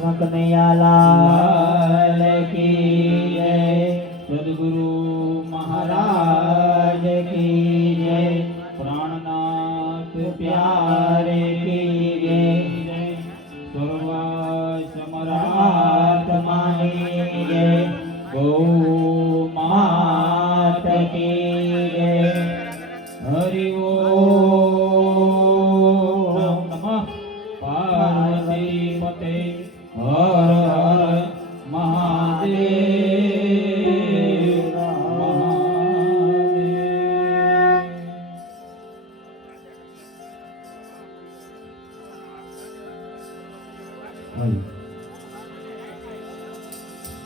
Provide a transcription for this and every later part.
કૃષ્ણ કનૈયાલાલ કી જય, સદગુરુ મહારાજ કી જય, પ્રાણનાથ પ્યારે કી જય, સર્વ સમરાત્માની જય, ગૌ માત કી જય. હરિ ઓમ નમઃ પાર્વતી પતે હર હર મહાદેવ મહાદેવ.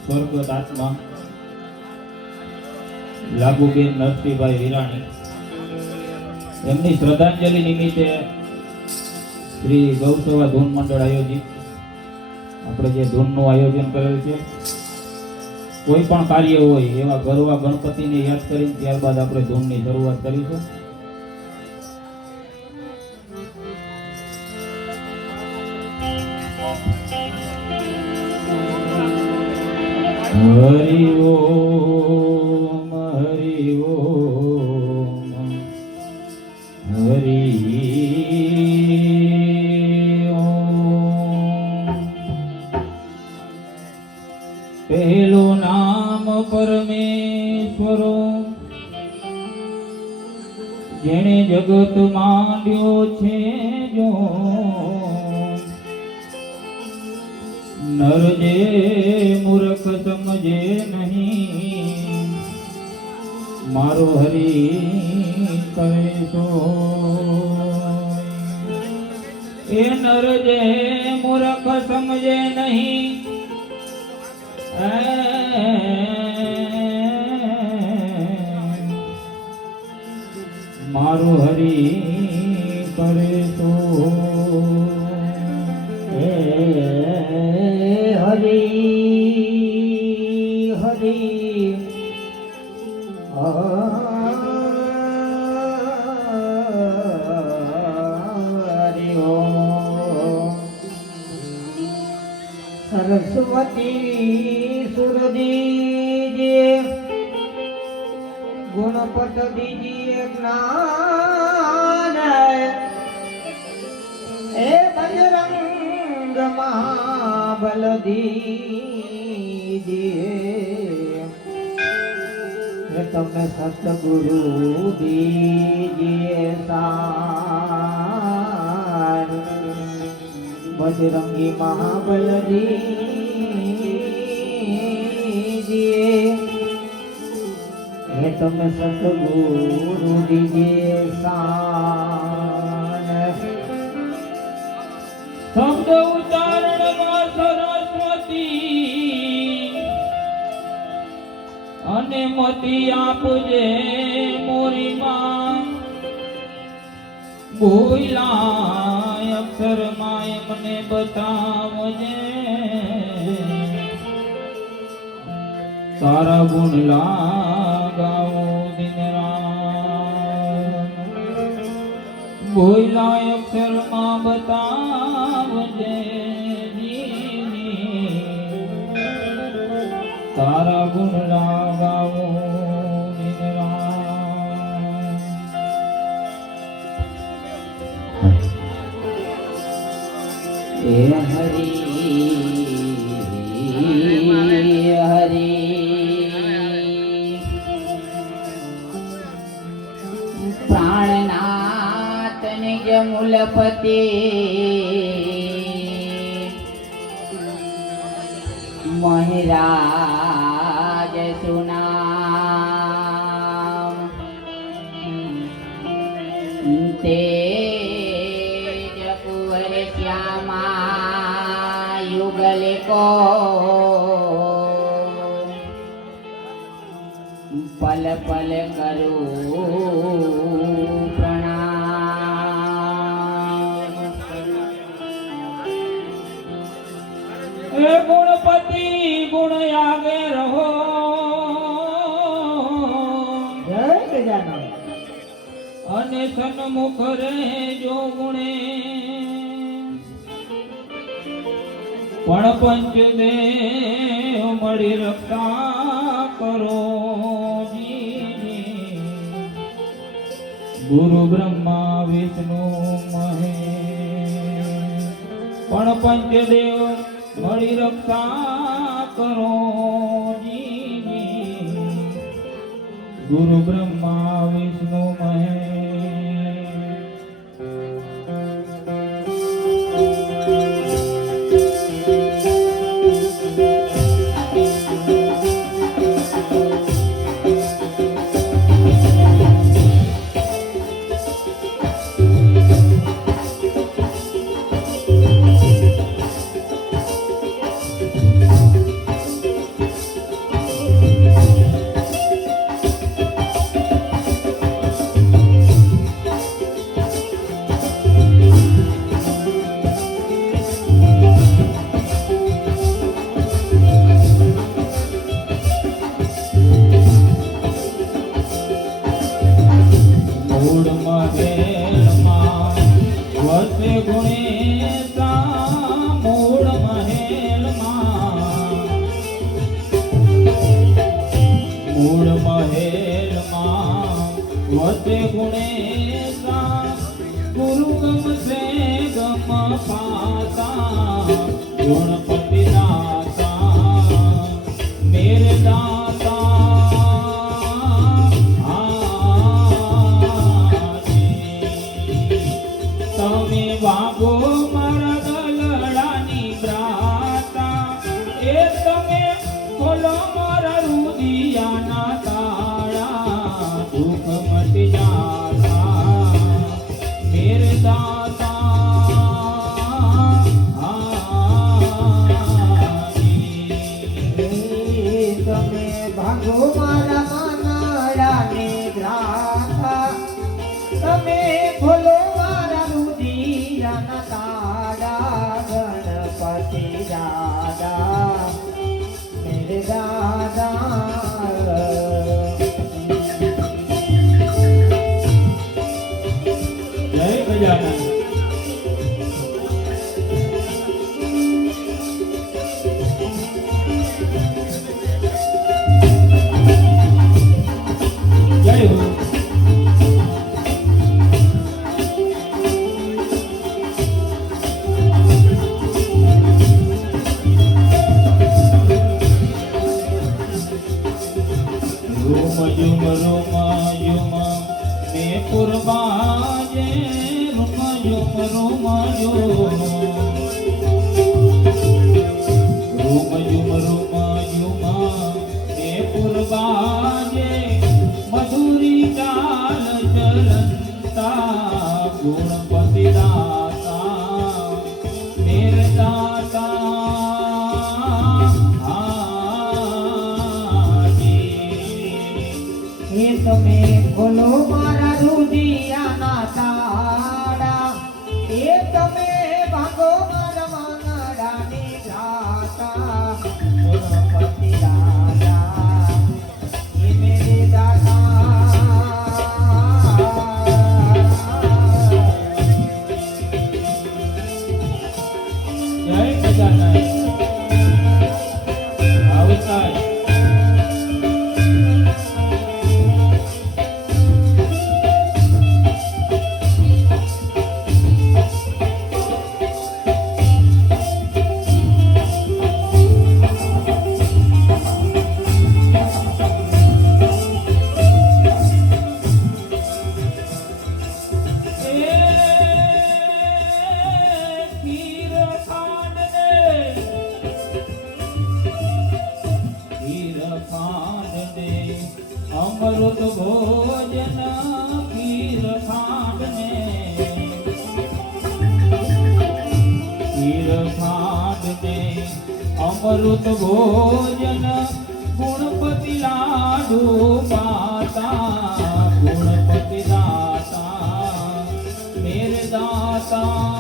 સ્વર્ગસ્થ આત્મા લાગુબેન નરસિંહભાઈ વિરાણી એમની શ્રદ્ધાંજલિ નિમિત્તે શ્રી ગૌસેવા ધૂન મંડળ આયોજિત આપણે જે ધૂનનું આયોજન કરેલ છે, કોઈ પણ કાર્ય હોય એવા ગરવા ગણપતિને યાદ કરીને ત્યારબાદ આપણે ધૂનની શરૂઆત કરીશું. હરિ ઓમ હરિ ઓમ હરિ ઓમ. પહેલું નામ પરમેશ્વરો, જેણે જગત માંડ્યો છે જો, નર જે મૂર્ખ સમજે નહીં, મારો હરી કહે તો. એ નર જે મૂર્ખ સમજે નહીં, મારો હરી કરે તો. હરિ હરિ હરિ ઓમ. સરસ્વતી સુર દીજીએ, ગુણપત દીજીએ જ્ઞાન, એ બજરંગ મહાબલ દીજીએ, એ તમે સતગુરુ દીજીએ સાર. બજરંગી મહાબલ દીજીએ, એ તમે સતગુરુ દીજીએ સાર. શબ્દ ઉચ્ચારણમાં સરસ્વતી, અને મતી આપજે મોરીમાં, ભૂલાય અક્ષરમાં એમને બતાવજે, તારા ગુણ લાગાવો દિન રાત. ભૂલાય અક્ષરમાં બતાવજે, તારા ગુણ લાગાવો દિન રાત. હે હરિ હરિ પ્રાણનાથ નિજ મૂલપતિ, મહિરાજ સુનામ, તેજ કુંવર શ્યામા યુગલ કો, પલ પલ કરું પ્રણામ. હે ગુણપતિ ગુણ આગે રહો, જય ગજાનન. અને સન્મુખ રહેજો ગુણે, પણ પંચદેવ મળી રક્ષા કરો જી. ગુરુ બ્રહ્મા વિષ્ણુ મહેશ પણ પંચદેવ મળી રક્ષા કરો જી. ગુરુ બ્રહ્મા વિષ્ણુ મહેશ. વસે ગુણેશા ગુરુ ગમશે ગમ પાતા ગુણપતિ દાતા મેરે દાતા તમે વાગો મારા દલડાની બ્રાતા એ તમે ખોલો મારા રુદિયાના તાળા દુઃખ મટી જાતા મેરે દાતા તમે ભાગો મારા માનડાને દ્રાતા તમે ખોલો મારા રુદિયાના તાળા ગણપતિ દાદા મેરે દાદા. જય ગજાનન. જય હો. રોમ યુમ ને પુરબાજે રોમ યુમ ને પુરબાજે મધુરી ચાલ ચલંતા ગુણપતિ દાતા મેરે દાતા એ તમે ખોલો મારા રુદિયાના તાળા એ તમે ભાગો મારા માનડાની દ્રાતા ગુણપતિ દાદા એ મેરે દાદા. જય ગજાનન. આવતાય અમૃત ભોજન ખીર ખાંડ ને અમૃત ભોજન ગુણપતિ લાડુ પાતા ગુણપતિ દાતા મેરે દાતા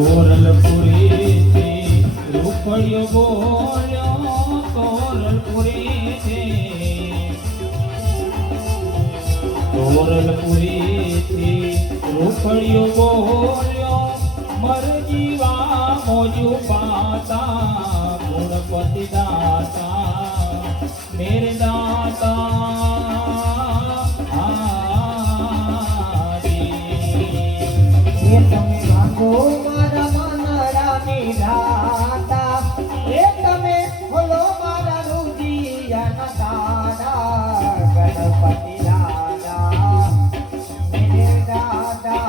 તોરલપુરીથી રૂપડિયો બોલ્યો તોરલપુરીથી રૂપડિયો બોલ્યો મર જીવા મોજુ પાતા ગુણપતિ દાતા મેરે દાતા એ તમે ભાગો મારા મનડાની રાતા એ તમે બોલો મારા રુદિયાના દાદા ગણપતિ દાદા મેરે દાદા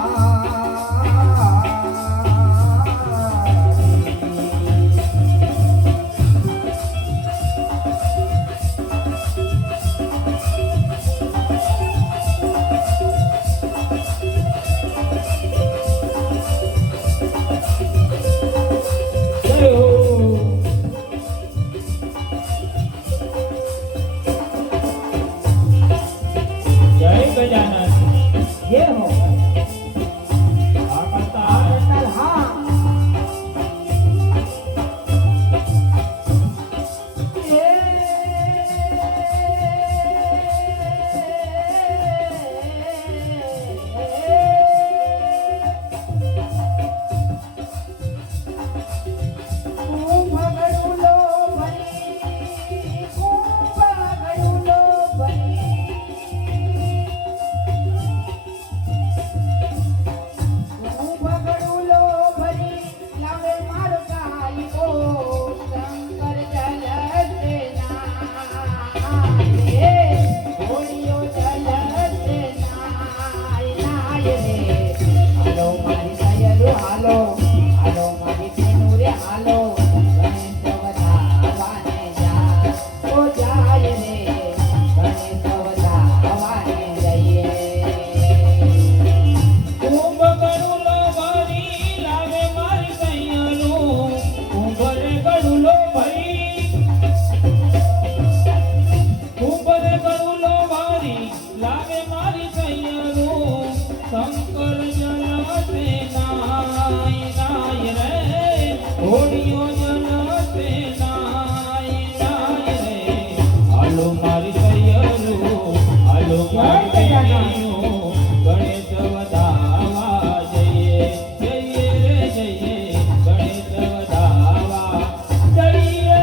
જય ગજાનન ये हो આકર્તા हाँ ખૂબ ગળુલો ભરી લાવે મારી સૈયરું ઉંબરે ગળુલો ભરી ઉંબરે ગળુલો ભરી લાવે મારી સૈયરું શંકર જલતે નાય નાય રે ઘોડીઓ જલતે નાય નાય રે હાલો મારી સૈયરું હાલો મારી સૈયરું ગણેશ વધાવા જઈએ જઈએ રે જઈએ ગણેશ વધાવા જઈએ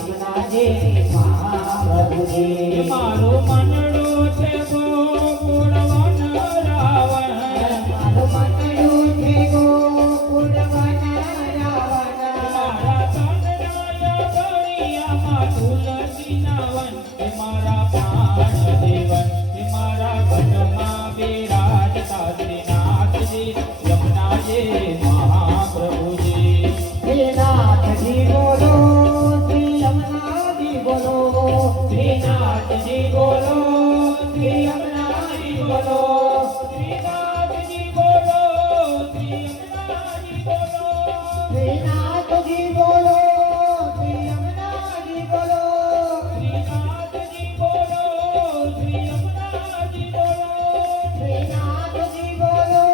યમુનાજી મહાપ્રભુજી મારું મનડું છે ગોકુળ વન રાવણ મારું મનડું છે ગોકુળ વન રાવણ મારા તનનાયા દરિયામાં તુલસીના વન હે મારા પ્રાણ જીવન હે મારા ઘટમાં બિરાજતા શ્રીનાથજી યમુનાજી મહાપ્રભુજી શ્રીનાથજી બોલો શ્રી યમુનાજી બોલો શ્રીનાથજી બોલો શ્રી યમુનાજી બોલો શ્રીનાથજી બોલો શ્રી યમુનાજી બોલો શ્રીનાથજી બોલો શ્રી યમુનાજી બોલો શ્રીનાથજી બોલો શ્રી યમુનાજી બોલો શ્રીનાથજી બોલો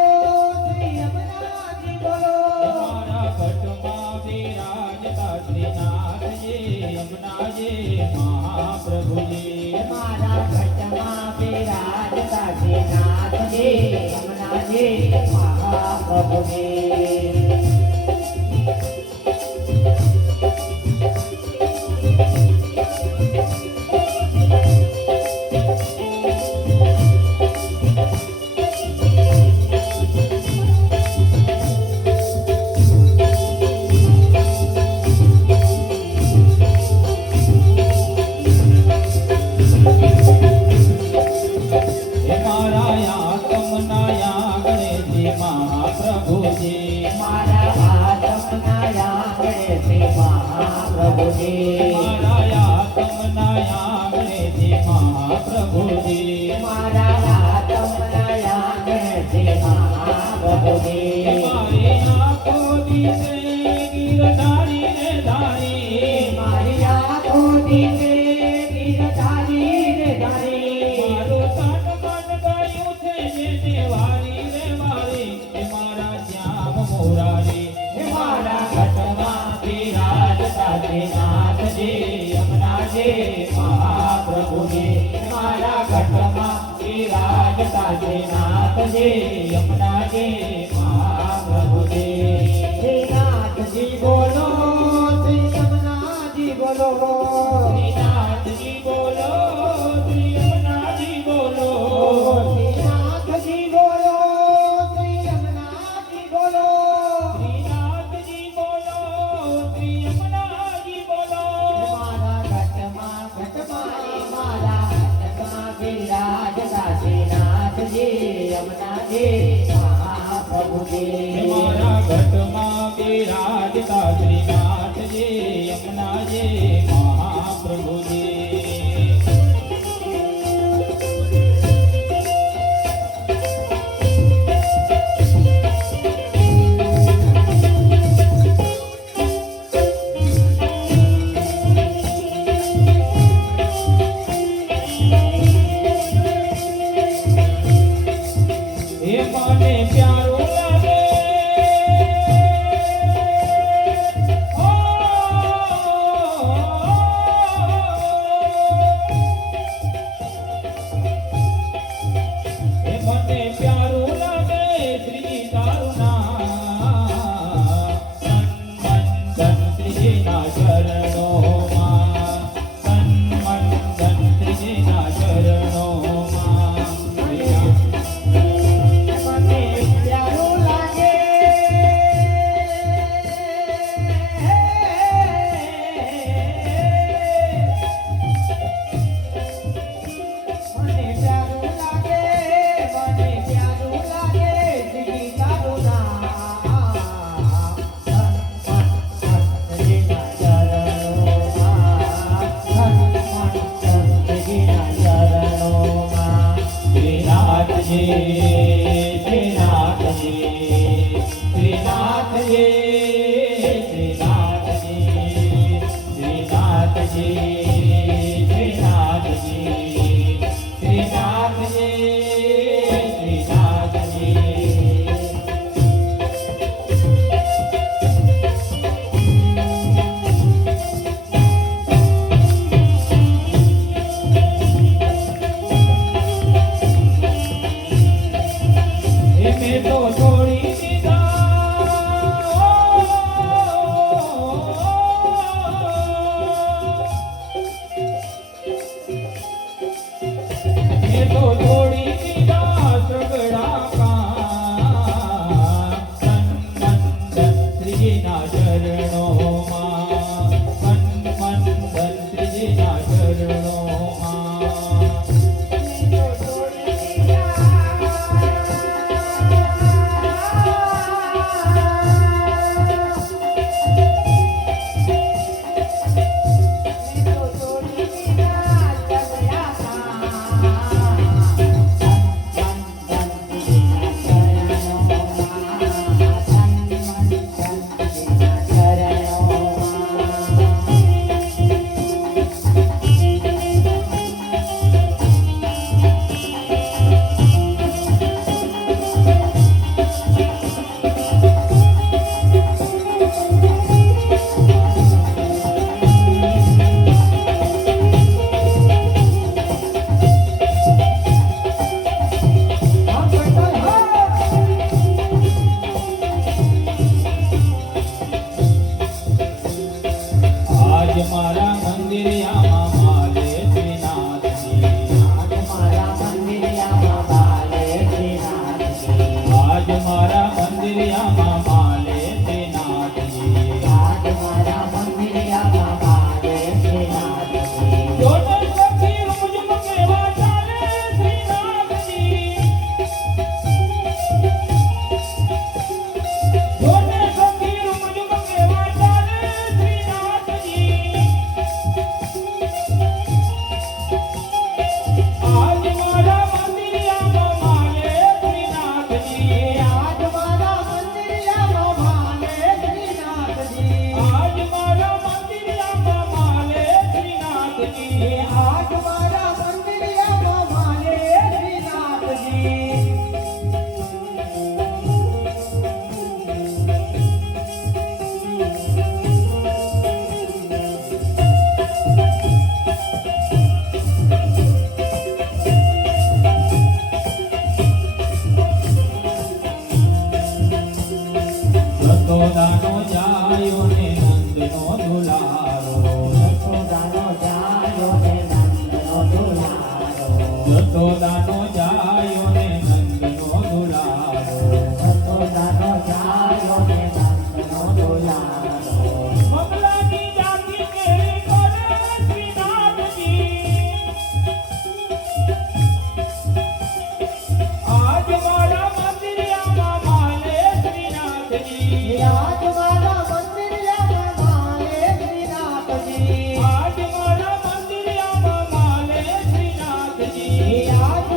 શ્રી યમુનાજી બોલો મારા ઘટમાં બિરાજતા શ્રીનાથજી યમુનાજી મહાપ્રભુજી મારા ઘટમાં બિરાજતા શ્રીનાથજી યમુનાજી મહાપ્રભુજી હે મારા આત્મનાયા ગણેશજી મહાપ્રભુજી મારા આત્મનાયા ગણેશજી મહાપ્રભુજી મારા આત્મનાયા ગણેશજી મહાપ્રભુજી મારા આત્મનાયા ગણેશજી મહાપ્રભુજી મારી આંખો દિશે ગીરધારી રે ધારી મારી આંખો દીસે ગીરધારી રે ધારી મારું તન મન ગયું છે જેને વારી રે વારી હે મારા શ્યામ મોરારી હે મારા ઘટમાં બિરાજતા શ્રીનાથજી યમુનાજી મહાપ્રભુજી મારા ઘટમાં બિરાજતા શ્રીનાથજી યમુનાજી મહાપ્રભુજી શ્રીનાથજી બોલો શ્રી યમુનાજી બોલો શ્રીનાથજી બોલો શ્રી યમુનાજી બોલો શ્રીનાથજી બોલો શ્રી યમુનાજી બોલો શ્રીનાથજી બોલો શ્રી યમુનાજી બોલો મારા ઘટમાં મારા ઘટમાં બિરાજતા શ્રીનાથજી યમુનાજી મહાપ્રભુજી મારા ઘટમાં બિરાજતા શ્રીનાથજી યમુનાજી મહાપ્રભુજી એ મને પ્યારું લાગે ઓ એ મને પ્યારું લાગે શ્રી તારું નામ તન મન ધન શ્રીજીના ચરણોમાં તન મન ધન શ્રીજીના ચરણોમાં મને પ્યારું લાગે મને પ્યારું લાગે મને પ્યારું લાગે શ્રી તારું નામ શ્રીના ચરણોમાં શ્રીના ચરણોમાં શ્રીનાથજી શ્રીનાથજી શ્રીનાથજી શ્રીનાથજી શ્રીનાથજી શ્રીનાથજી શ્રીનાથજી શ્રીનાથજીના ચરણોમાં. આજ મારા મંદિરિયામાં માલે શ્રીનાથજી. આજ મારા મંદિરિયામાં માલે શ્રીનાથજી. જોડે સખી રૂજ કેવા ચાલે શ્રીનાથજી. જોડે સખી રૂજ કેવા ચાલે શ્રીનાથજી. આજ મારા મંદિરિયામાં માલે શ્રીનાથજી. આજ મારા મંદિરિયામાં માલે શ્રીનાથજી. આજ મારા મંદિરિયામાં માલે શ્રીનાથજી. આજ મારા મંદિરિયામાં માલે શ્રીનાથજી. યશોદાનો જાયો ને નંદનો દુલારો. યશોદાનો જાયો ને નંદનો દુલારો. યશોદાનો જાયો ને નંદનો દુલારો. યશોદાનો જાયો ને નંદનો દુલારો. મગલાની જાતિ કેવી કરે શ્રીનાથજી. આજ મારા મંદિરિયામાં માલે શ્રીનાથજી. આજ મારા મંદિરિયામાં માલે શ્રીનાથજી. આજ મારા મંદિરિયામાં માલે શ્રીનાથજી. આજ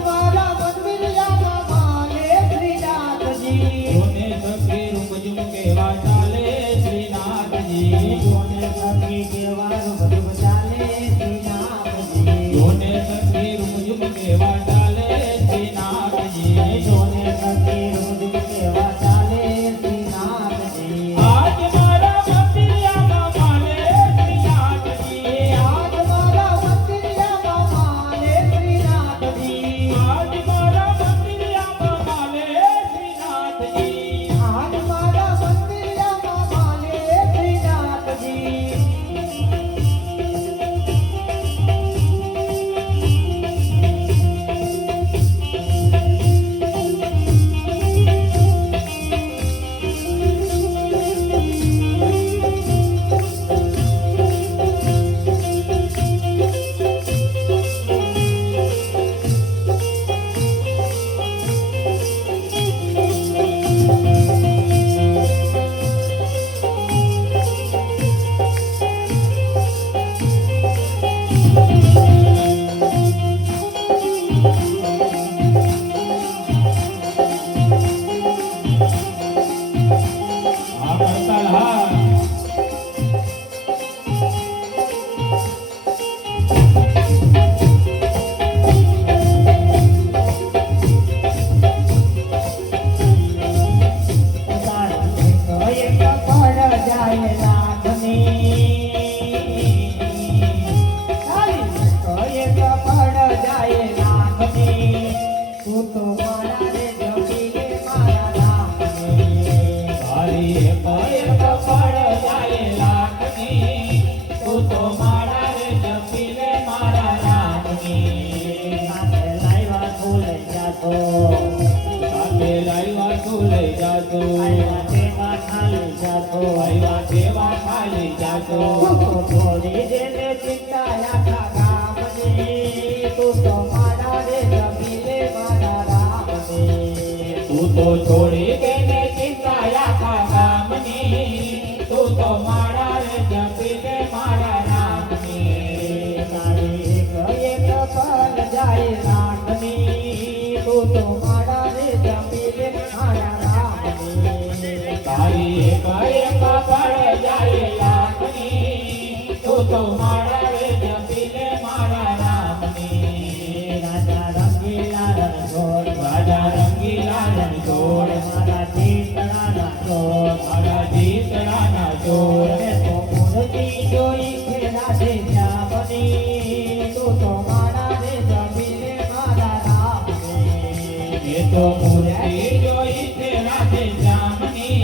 તો છોડી તેને ચિંતા આખા ગામની તું તો મારા રે જપી દે મારા નામની તારી ગયે કપાલ જાય નાથની તું તો મારા રે જપી લે મારા રામની તારી કએ કપડ જાય લાખની તું તો મારા રે જપી દે મારા નામની રાજા રંગીલા રણછોડ રાજા રંગીલા રણછોડ મારા ચિતળાના ચોર મારા જીતડાના ચોર રે તો મૂર્તિ જોઈ છે રાધે શ્યામની તું તો મારા રે જપી લે મારા રામની એ તો મૂર્તિ જોઈ છે રાધે શ્યામની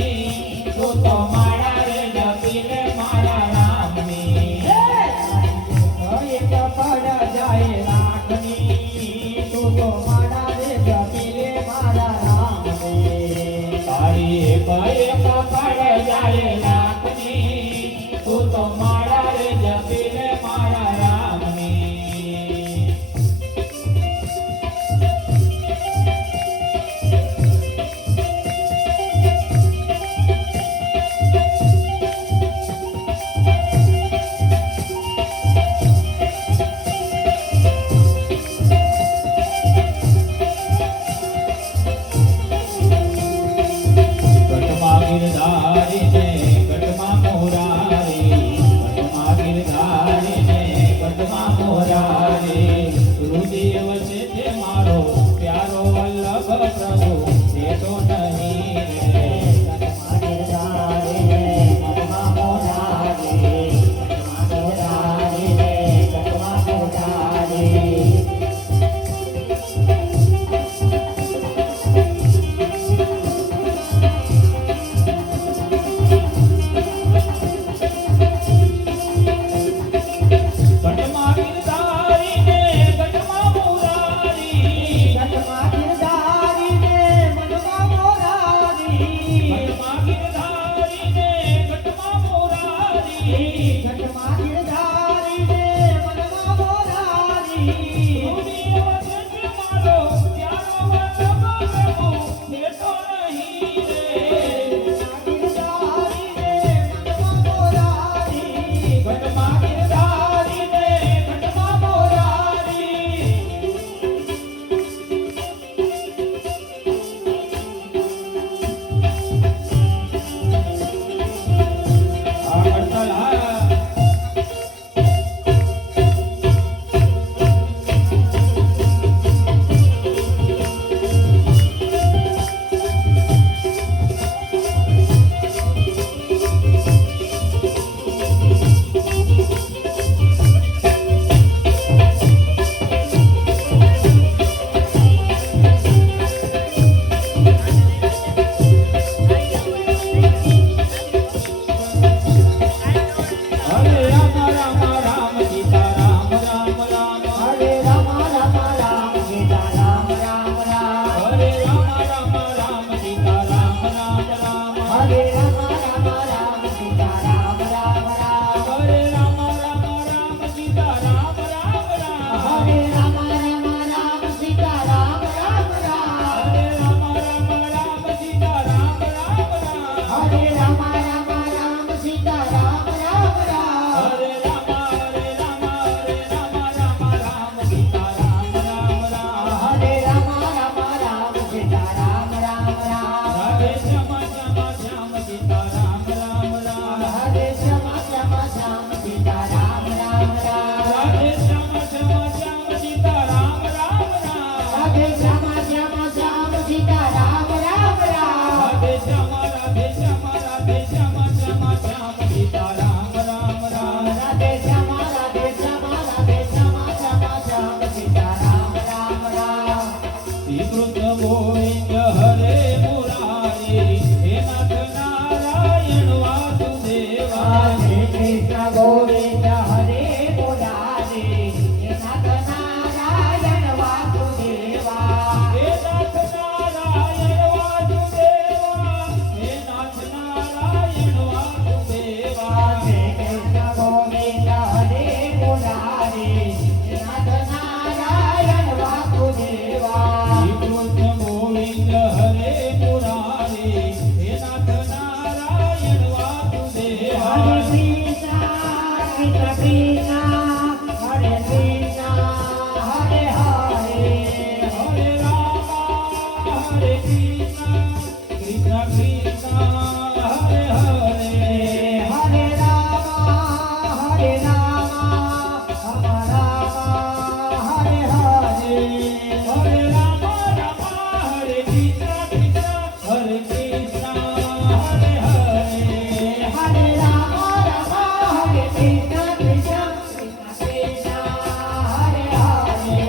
તું તો મારા રે જપી લે મારા રામની ગયે કપાલ જાય નાથની તું તો મારા રે જપી લે મારા રામની તારી કએ કપડ જાય લાખની તું તો મારા રે જપી લે મારા રામની ઘટમાં ગિરધારી ને ઘટમાં મોરારી ઘટમાં ગિરધારી ને ઘટમાં મોરારી ગુરુદેવ છે તે મારો પ્યારો વલ્લભ પ્રભુ તે તો નહીં રે ઘટમાં ગિરધારી ને ઘટમાં મોરારી ઘટમાં ગિરધારી ને ઘટમાં મોરારી ગુરુદેવ છે તે મારો પ્યારો વલ્લભ પ્રભુ તે તો નહીં રે ઘટમાં ગિરધારી ને ઘટમાં મોરારી આ ઘટલા હરે રામ રામ રામ સીતા રામ રામ રામ હરે રામ રામ રામ સીતા રામ રામ રામ હરે રામ રામ રામ સીતા રામ રામ રામ હરે રામ રામ રામ સીતા રામ રામ રામ હરે રામ રામ રામ સીતા રામ રામ રામ હરે રામ રામ રામ સીતા રામ રામ રામ હરે રામ રામ રામ સીતા રામ રામ રામ હરે રામ રામ રામ સીતા રામ રામ રામ હરે રામ રામ સીતા રામ રામ રામ હરે રામ રામ સીતા રામ રામ રામ રાધે શ્યામ શ્યામ શ્યામ સીતા રામ રામ રામ હરે શ્યામ શ્યામ શ્યામ સીતા રામ રામ રામ રાધે શ્યામ શ્યામ શ્યામ સીતા રામ રામ રામ રાધે શ્યામ શ્યામ શ્યામ સીતા રામ રામ રામ રાધે શ્યામ રાધે શ્યામ રાધે શ્યામ શ્યામ શ્યામ સીતા રામ રામ રામ રાધે શ્યામ રાધે શ્યામ રાધે શ્યામ શ્યામ શ્યામ સીતા રામ રામ રામ શ્રી કૃષ્ણ ગોવિંદ હરે મુરારી હે નાથ નારાયણ વાસુદેવા હરે કૃષ્ણ ગોવિંદ હરે મુરારી હે નાથ નારાયણ વાસુદેવા હે નાથ નારાયણ વાસુદેવા હે નાથ નારાયણ વાસુદેવા હરે કૃષ્ણ ગોવિંદ હરે મુરારી હે નાથ નારાયણ વાસુદેવા શ્રી કૃષ્ણ ગોવિંદ હરે કૃષ્ણ હરે હરે હરે રામ હરે કૃષ્ણ કૃષ્ણ કૃષ્ણ હરે હરે હરે રામ હરે રામ હરે હરે હરે રામ રામ હરે કૃષ્ણ કૃષ્ણ હરે કૃષ્ણ હરે હરે હરે રામ હરે કૃષ્ણ કૃષ્ણ કૃષ્ણ હરે હરે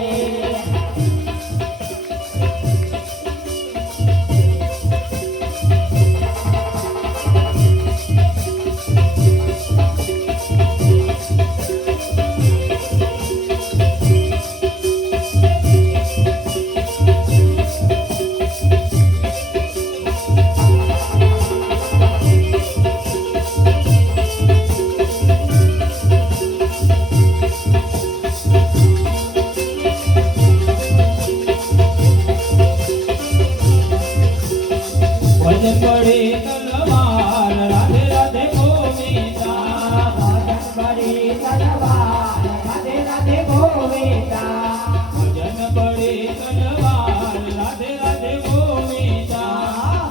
ભજન પડે તલવાર રાધે રાધે ગોવિંદા ભજન બળી તલવાર રાધે રાધે ગોવિંદા ભજન પડે તલવાર રાધે રાધે ગોવિંદા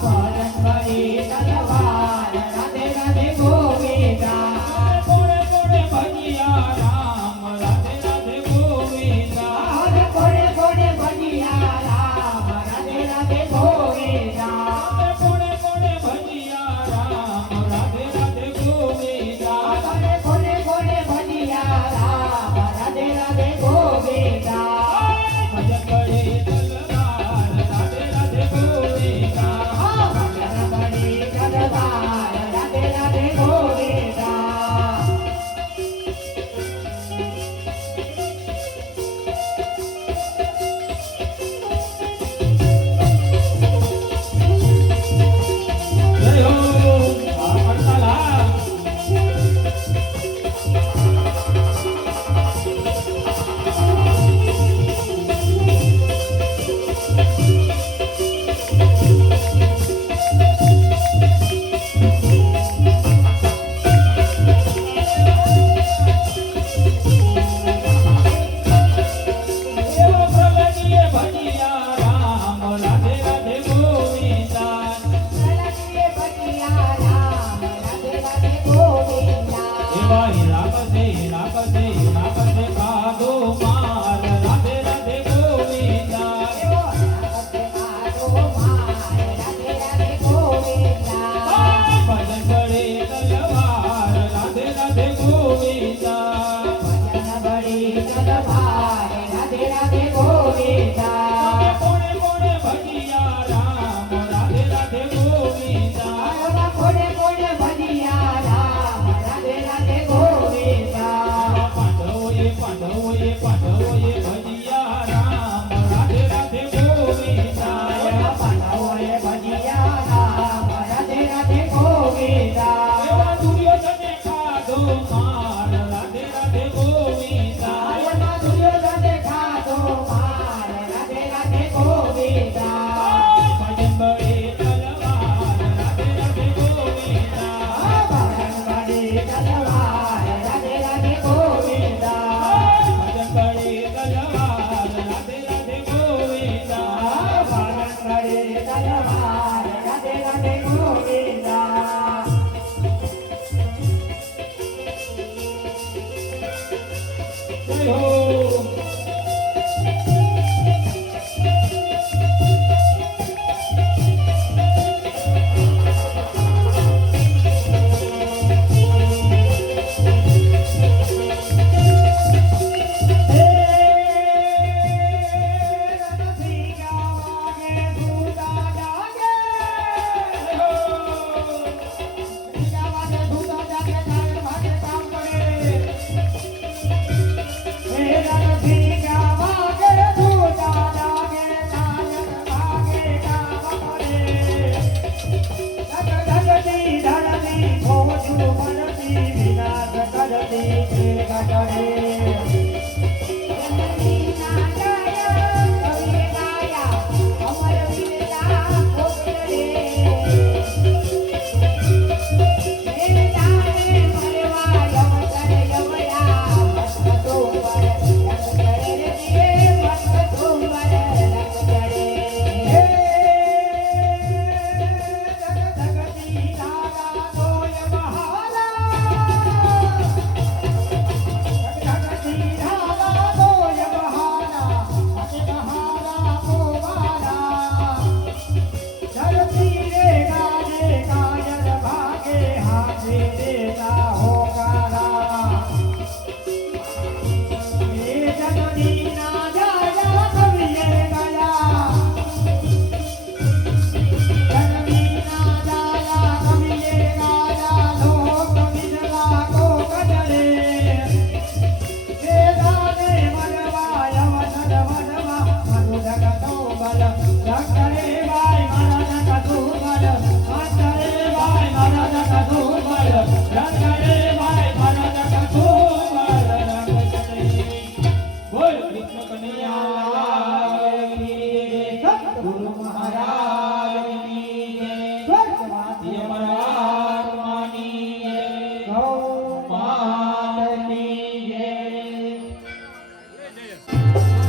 ભજન બળી તલવાર રાધે રાધે ગોવિંદા કોણે કોણે ભજિયા રામ રાધે રાધે ગોવિંદા હરે કોણે કોણે ભજિયા રામ રાધે રાધે ગોવિંદા કોણે કોણે ભજિયા રામ રાધે રાધે ગોવિંદા હરે કોણે કોણે ભજિયા રામ રાધે રાધે ગોવિંદા ભજન પડે તલવાર રાધે રાધે ગોવિંદા ભજન બળી તલવાર રાધે રાધે ગોવિંદા જય હો હરતાલા એવો પ્રગટીએ ભજિયા રામ રાધે રાધે ગોવિંદા પ્રલટીએ ભજિયા રામ રાધે રાધે ગોવિંદા એવા હીરાપતે કાદો માર રાધે રાધે ગોવિંદા એવો રાધે મારો માર રાધે રાધે ગોવિંદા ભજન પડે તલવાર રાધે રાધે ગોવિંદા ભજન બળી તલવાર રાધે રાધે ગોવિંદા કોણે કોણે ભજિયા રામ રાધે રાધે ગોવિંદા આવા કોણે કોણે ભજિયા રામ રાધે રાધે ગોવિંદા પાંડવોએ ભજિયા રામ રાધે રાધે ગોવિંદા આવા પાંડવોએ ભજિયા રામ રાધે રાધે ગોવિંદા એવા દુર્યોધને ખાધો માર રાધે રાધે ગોવિંદા આવા દુર્યોધને ખાધો માર રાધે રાધે ગોવિંદા ભજન બળે તલવાર રાધે રાધે ગોવિંદા ભજન બળી તલવાર રાધે રાધે ગોવિંદા ભજન બળે તલવાર રાધે રાધે ગોવિંદા ભજન બળી તલવાર રાધે રાધે ગોવિંદા જય હો Hey,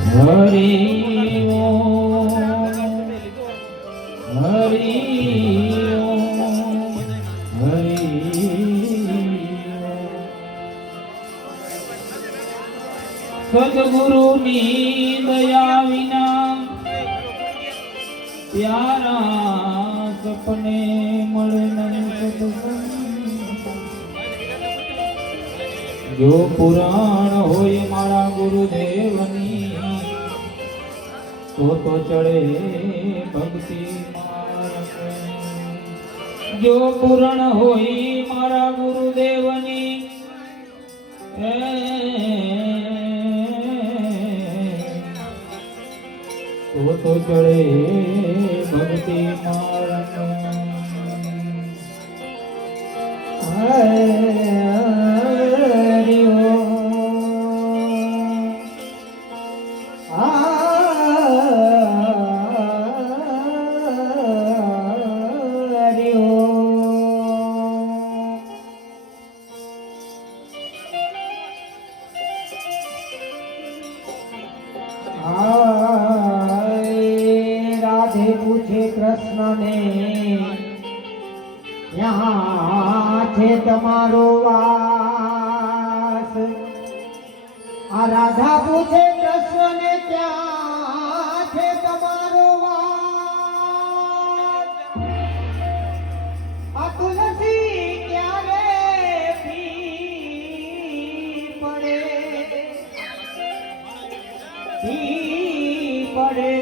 હરિ ઓમ હરિ ઓમ હરિ ઓમ સદગુરુની દયા વિના પ્યારા સપને મળે નહીં સત્સંગ જો પુરાણ હોય મારા ગુરુદેવની તો ચડે ભક્તિ માર્ગ જો પુરાણ હોય મારા ગુરુદેવની તો ચડે ભક્તિ માર્ગ હરિ ઓમ હરિ राधे पूछे कृष्ण ने यहाँ છે તમારો વાસ આ રાધા પૂછે કૃષ્ણ ને ક્યાં છે તમારો વાસ આ તુલસી ક્યારે પી પડે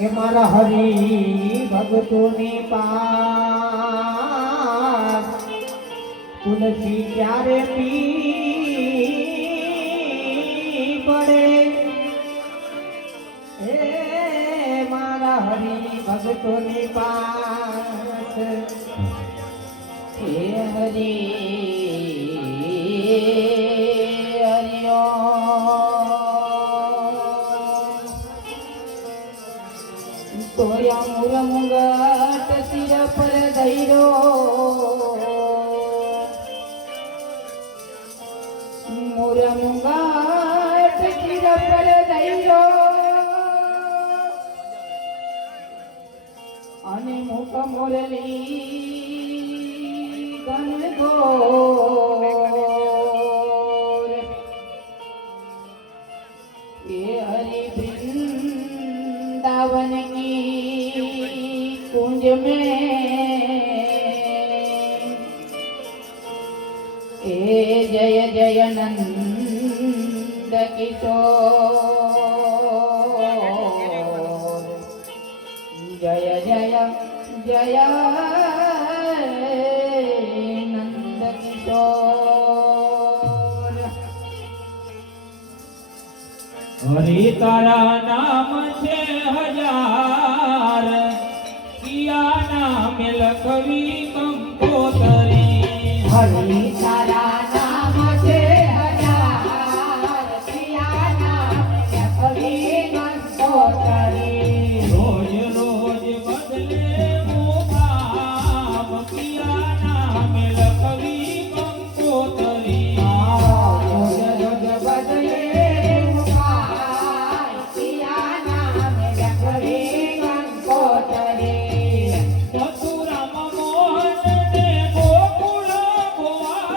એ મારા હરિ ભગતોની પાસ તુલસી ક્યારે પી પડે એ મારા હરિ ભગતોની પાસ એ હરિ તોયા મુરમુગટ શિર પર ધૈરો મુરમુગટ શિર પર ધૈરો અને મુખ મોરલી ગણગોર એ હરિ वृंदावन की कुंज में ए जय जय नंद किशोर जय जय जय नंद किशोर हरि तारा नाम छे हजार किया नाम लखवी कंकोतरी हरि तारा नाम छे हजार किया नाम लखवी कंकोतरी रोज रोज बदले मुकाम किया नाम लखवी कंकोतरी रोज रोज बदले મથુરામાં મોહન ને ગોકુળ ગોવા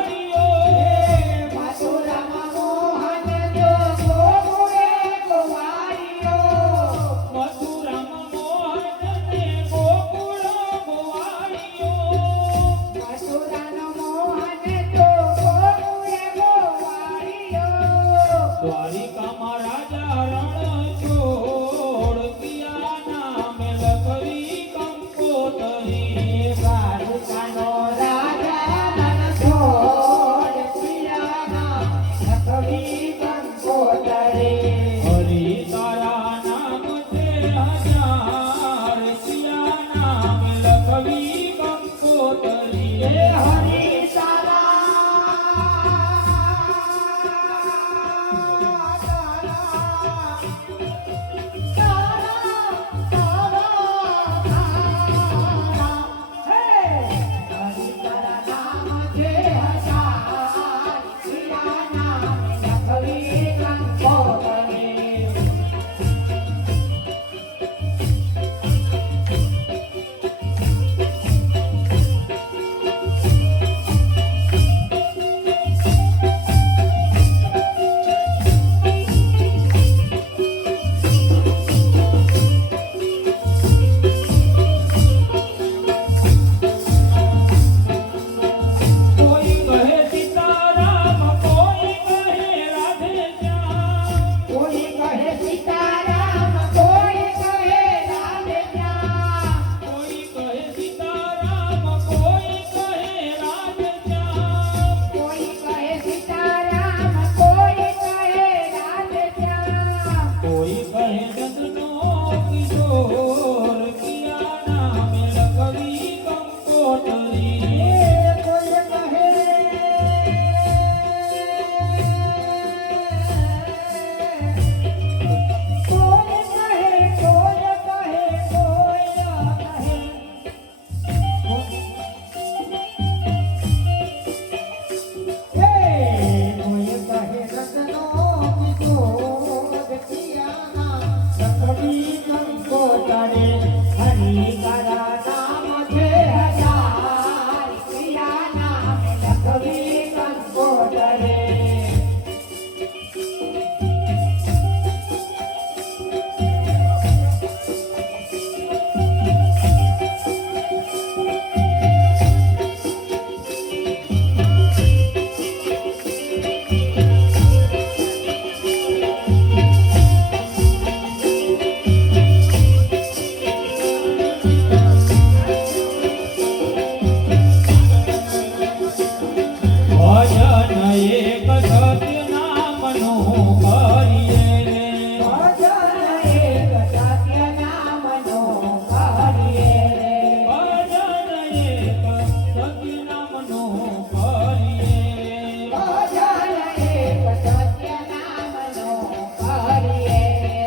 ભજન એક સત્ય નામનું કરીએ રે. ભજન એક સત્ય નામનું કરીએ રે. ભજન એક સત્ય નામનું કરીએ રે. ભજન એક સત્ય નામનું કરીએ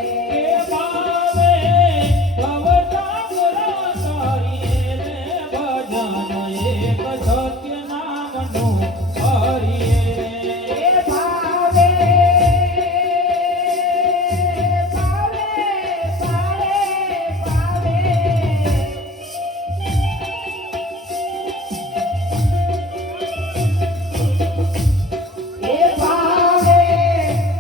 રે. કે ભાવે ભવસાગર તરીએ રે. ભજન એક સત્ય નામનું કરીએ રે. એ ભાવે ભાવે ભાવે ભાવે એ ભાવે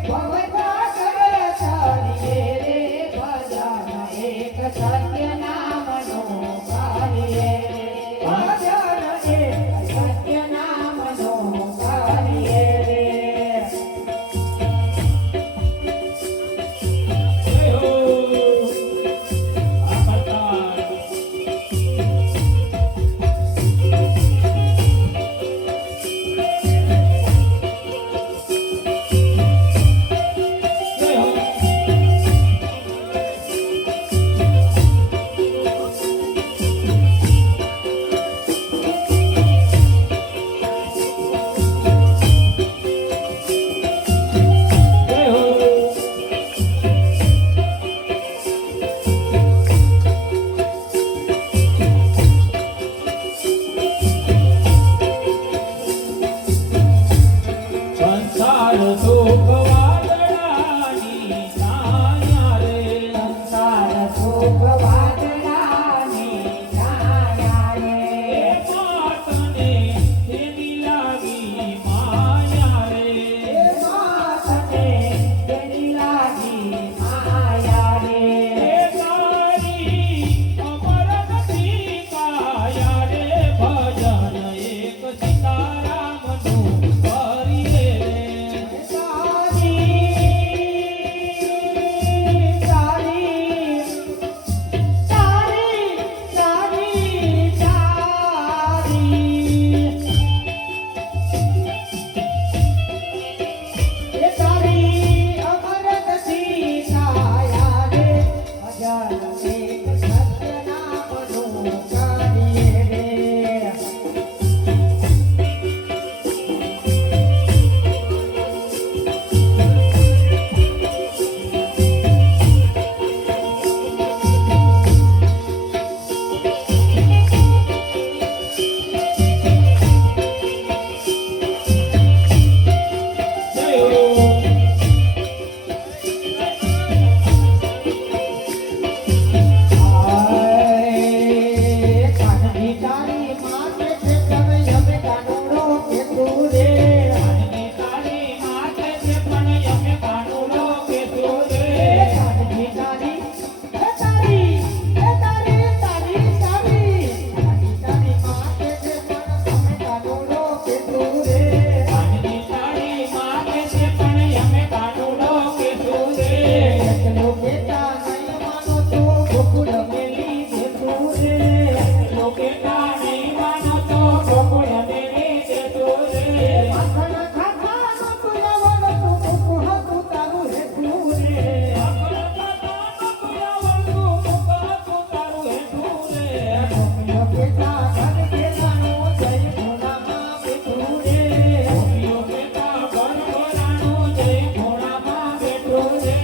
ભવસાગર તરીએ રે. ભજન એક સત્ય નામનું કરીએ રે. ભજન એક સત્ય નામનું કરીએ રે. જય હો. આ કરતા જય હો. જય હો. સંસાર સુખ વાદળાની છાયા રે. સંસાર સુખ વાદળાની છાયા રે. એ માતને તેની લાગી માયા રે. એ માતને તેની લાગી માયા રે. એ તારી અમર નથી કાયા રે. ભજન એક સીતારામનું કરીએ રે. જય હો. કાનની તારી માથે છે પણ યમે કાનુડો કીધું રે. કાનની તારી માથે છે પણ યમે કાનુડો કીધું રે. લોકે કાને માનો તો ગોકુળ મેળી દેતું રે. અકલ ખાતા નકુયા વળતું મુકા તું તારું હેઠું રે. ગોપીઓ કેતા ભરભરાનું જય ઘોડામાં બેઠું રે.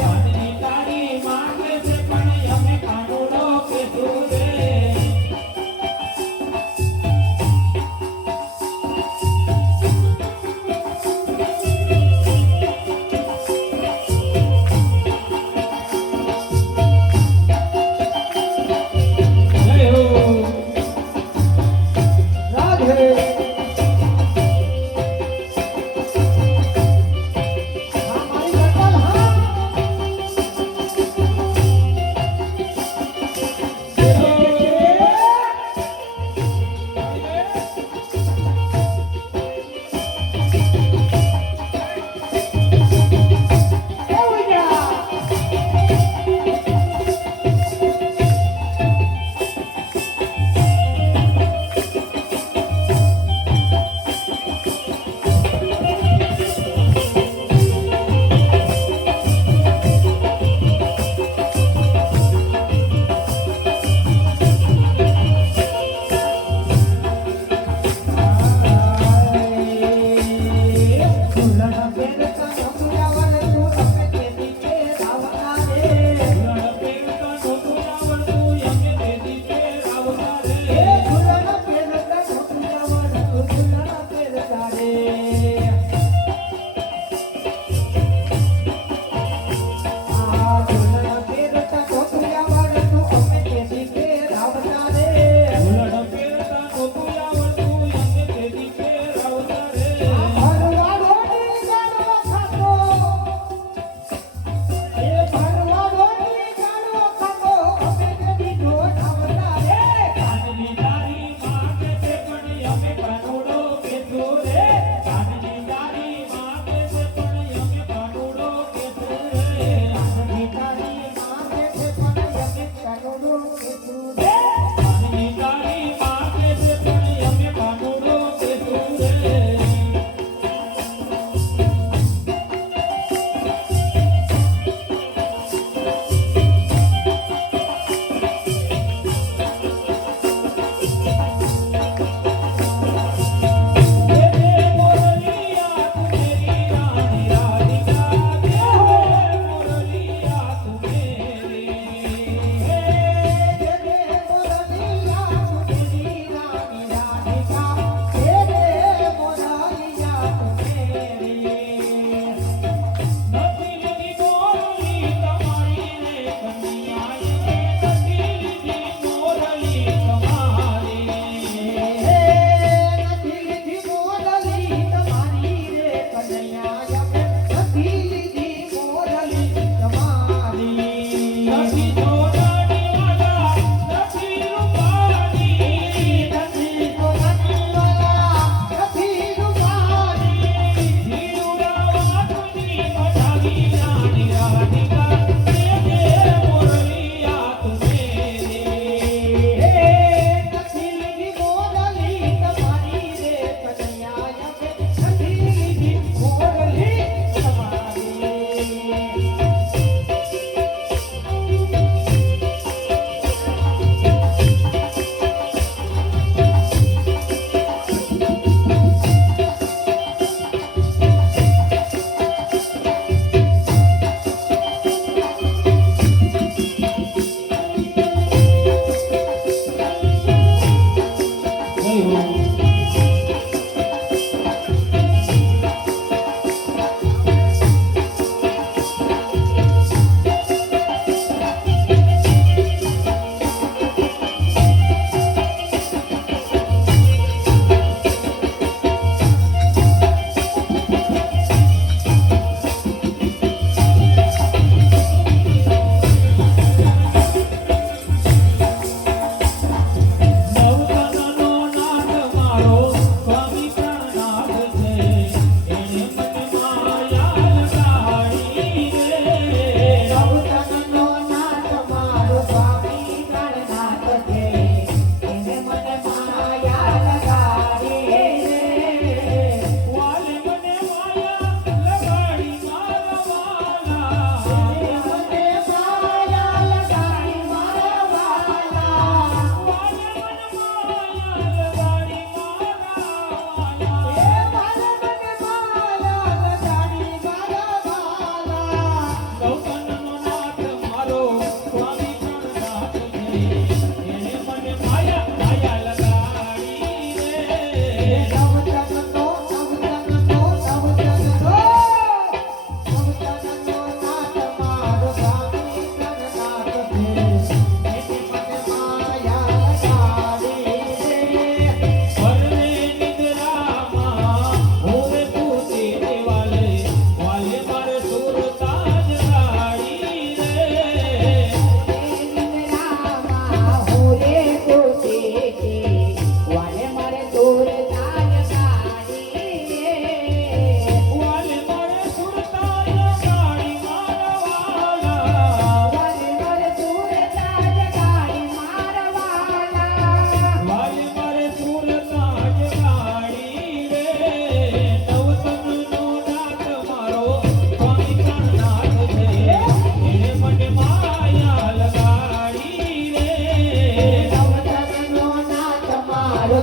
કાનની તારી માથે છે પણ યમે કાનુડો કીધું રે.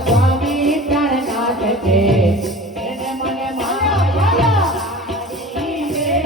સ્વામી પ્રાણનાથ છે એને મને માયા લાગી રે.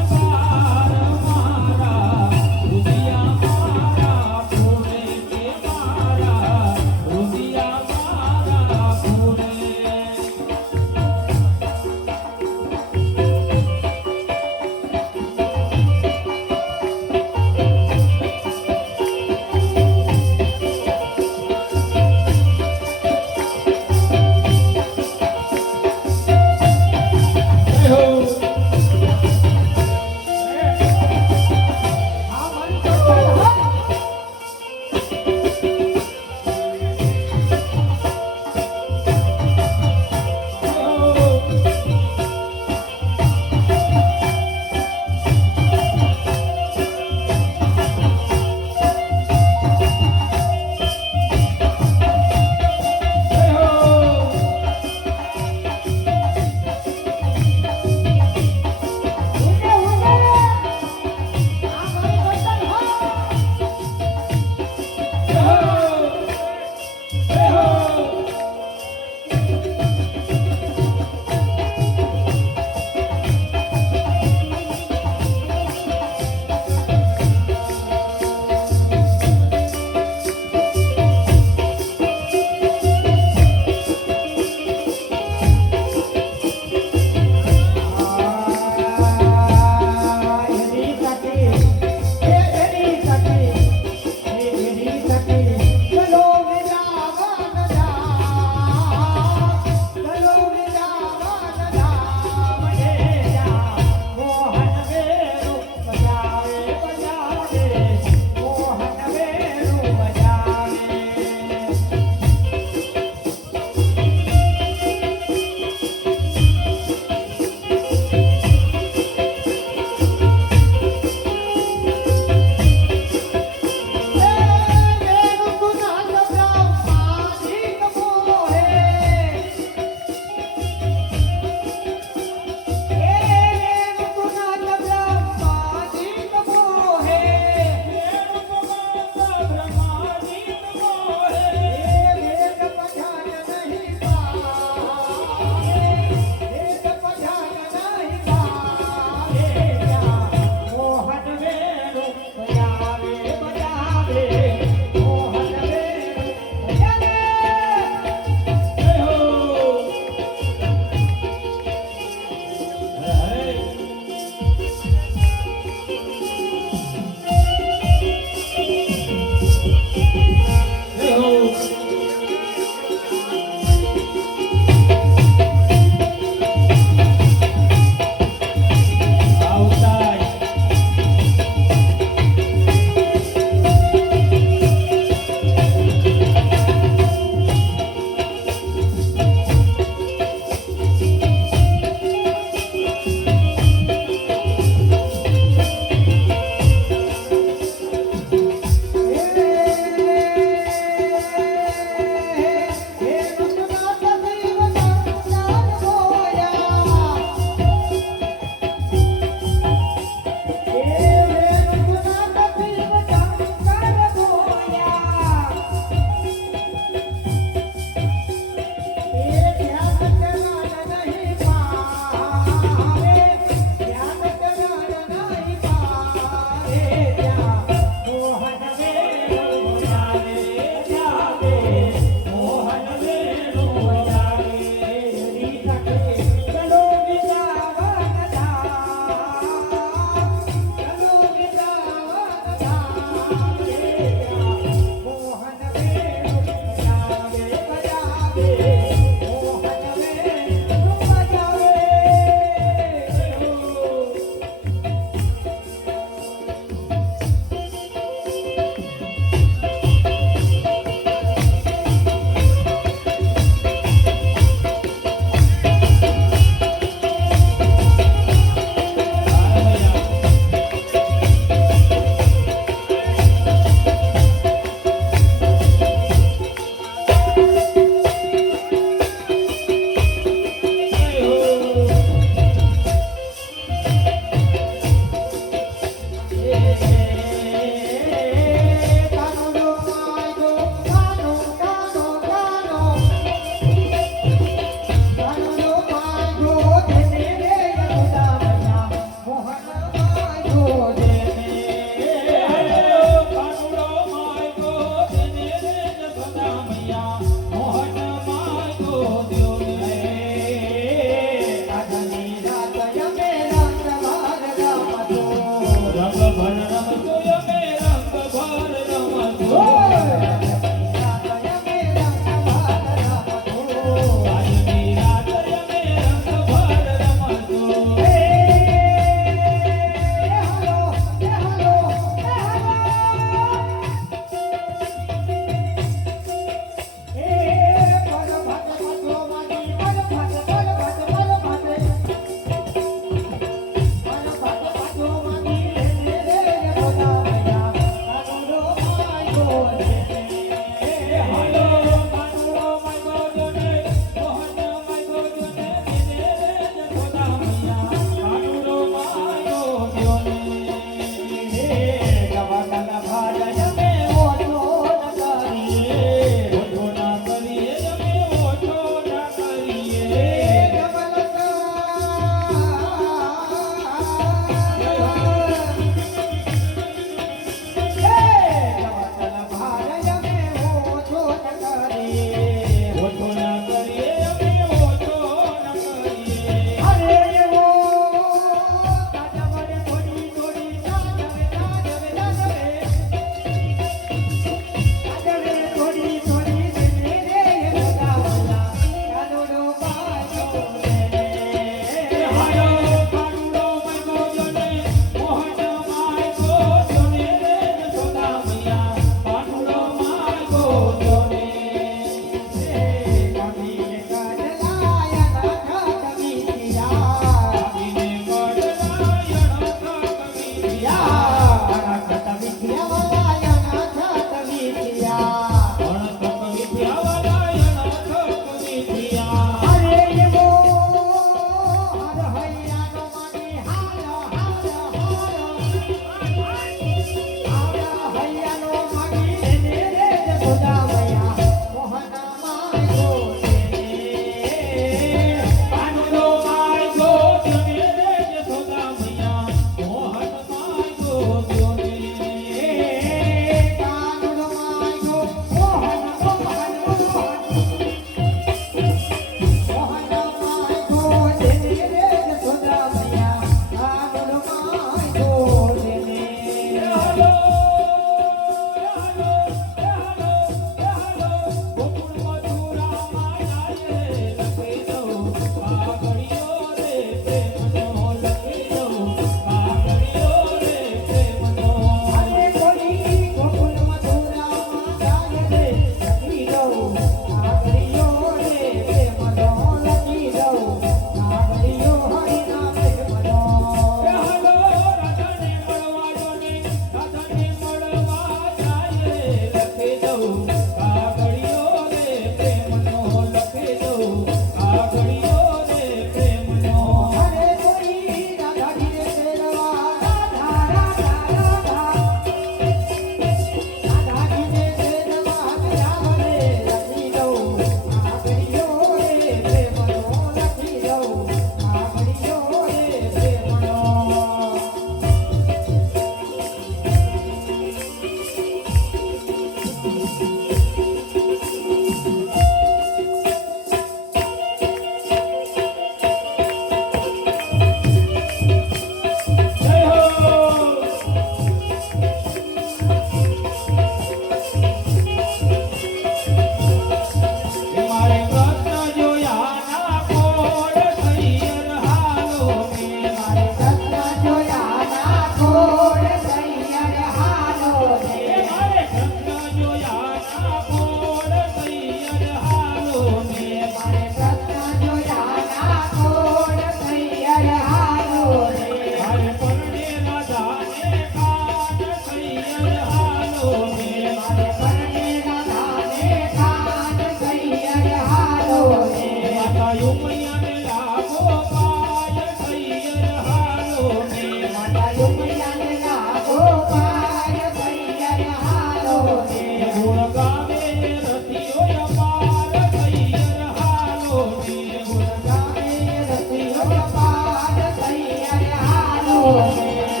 મેં ગુરગામે રતિયો પાદ થઈ અરે હાલો મેં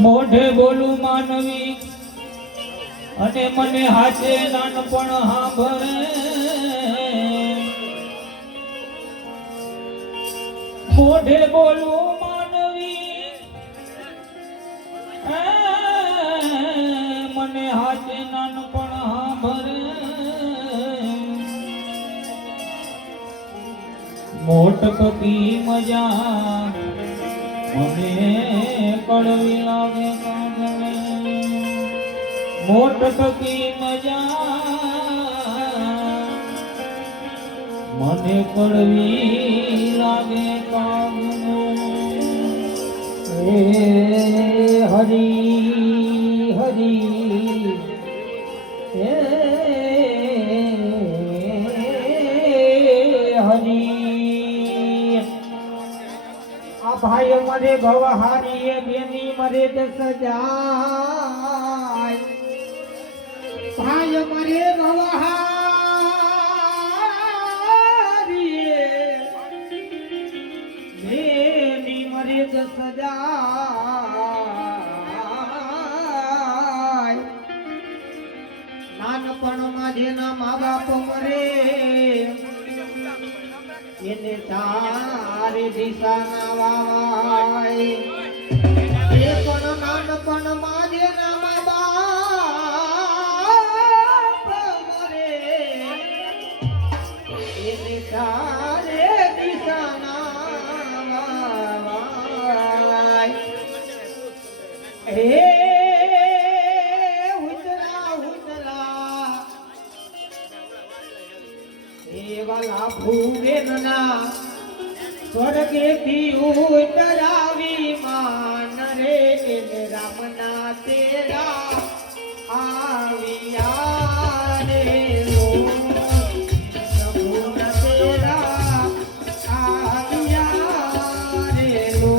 મોઢે બોલું માનવી અને મને હાચે નાનપણ હાંભરે મોઢે બોલું માનવી મને હાચે નાનપણ હાંભરે મોટપકી મજા મને કડવી લાગે કાગળે મોટપકી મજા મને કડવી લાગે કાગળે હરી હરી હરી આ ભાઈ મરે ભવહારી બેની મરે સજાય ભાઈ મરે ભવહારી બેની મરે સજાય નાનપણમાં જેના મા બાપ મરે એને તારી દિશા ના વાવાય એ પણ નાનપણ માં જેના મા બાપ મરે એને તારે દિશા ના વાવાય હે વાલા ભૂરેના સ્વર્ગેથી ઉતરાવી માન રે રામના તેરા આવ્યા રે લો પ્રભુના તેરા આવ્યા રે લો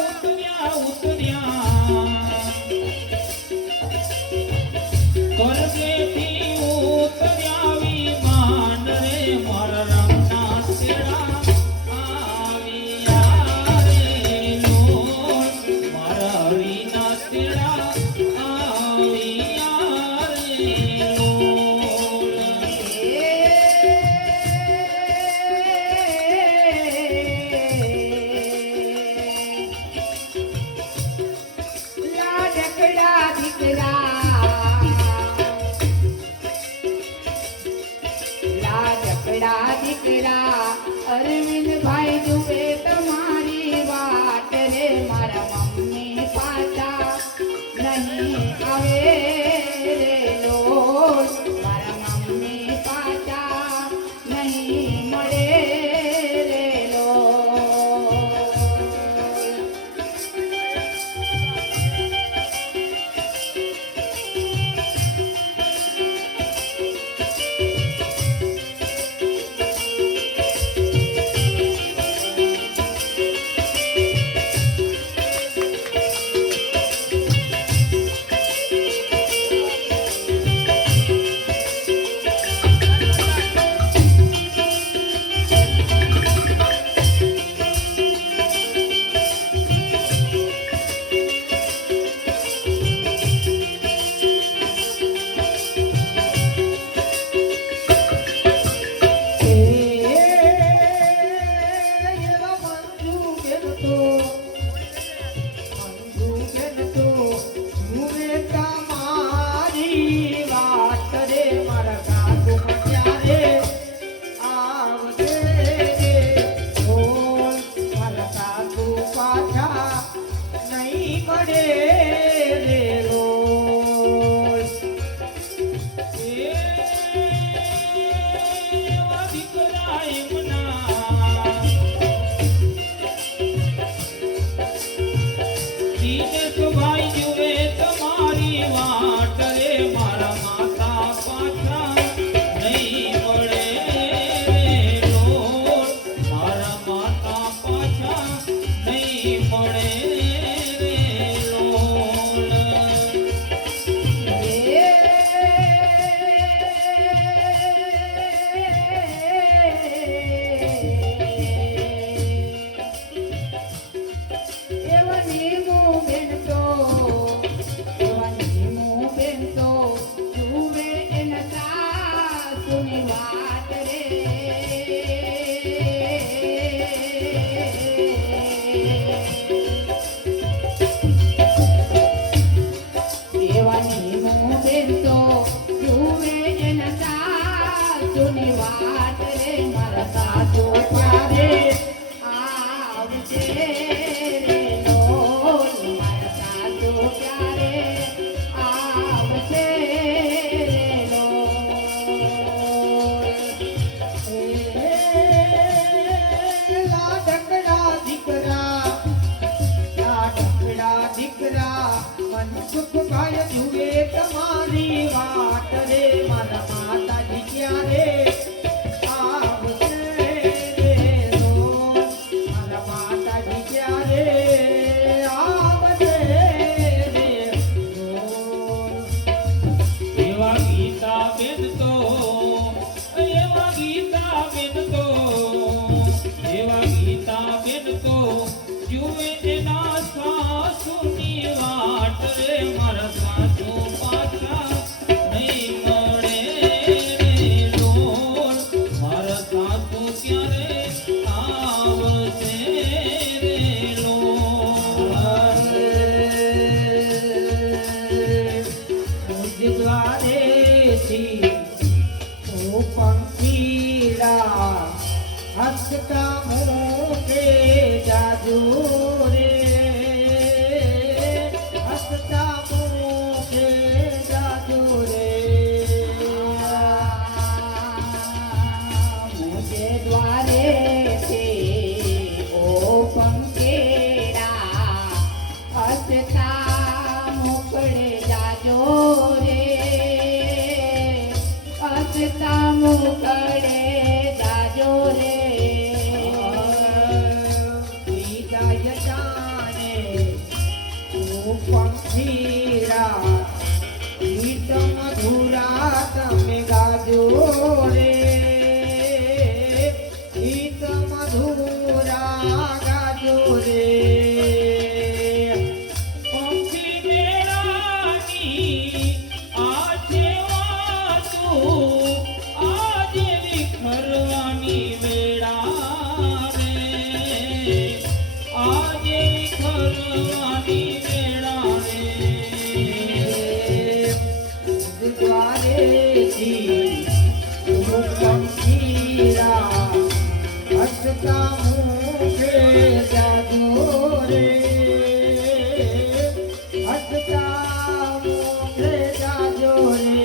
ઉતર્યા ઉતર્યા સ્વર્ગેથી ઉતર્યાવી માન રે મારા રામના તેરા આવ્યા રે લોલ મારા હરિના તેરા આવ્યા રે લોલ લાડકડા દીકરા દીકરા અરવિંદ ભાઈ જુએ તમારી વાટ રે મારા મમ્મી પાછા નહીં આવે રે લોલ મારા મમ્મી પાછા નહીં મળે રે લોલ સાસુની વાટ રે મારા સાસુ ક્યારે આવશે રે લોલ મારા સાસુ ક્યારે આવશે રે લાડકડા દીકરા મનસુખ ભાઈ જુએ તમારી વાટ રે મારા માતાજી ક્યારે આવશે રે લોલ મારા માતાજી ક્યારે આવશે રે લોલ એવા ગીતા બેન તો એવા ગીતા બેન તો એવા ગીતા બેન તો જુએ એના સાસુની વાટ રે મારા સાસુ પાછા નહીં મળે રે લોલ મારા સાસુ ક્યારે આવશે રે લોલ ઉજવારેથી ઓ પંખીડા હસતા મોકે જાદુ રે હસતા મોકે જાદુ રે મુજે દ્વારે છે ઓ પંખેડા હસતા મોકળે જાજો રે હસતા મોકળે જાજો રે વિદાય જાણે ઓ પંખીડા ગીત મધુરા તમે ગાજો રે ગીત મધુરા ગાજો રે પંખી મેળાની આજે વાતો આજે વિખરવાની વેળા રે આજે વિખરવાની વેળા રે દ્વારેથી પંખીડા હસતા મુખે જાદુ રે હસતા મુખે જાજો રે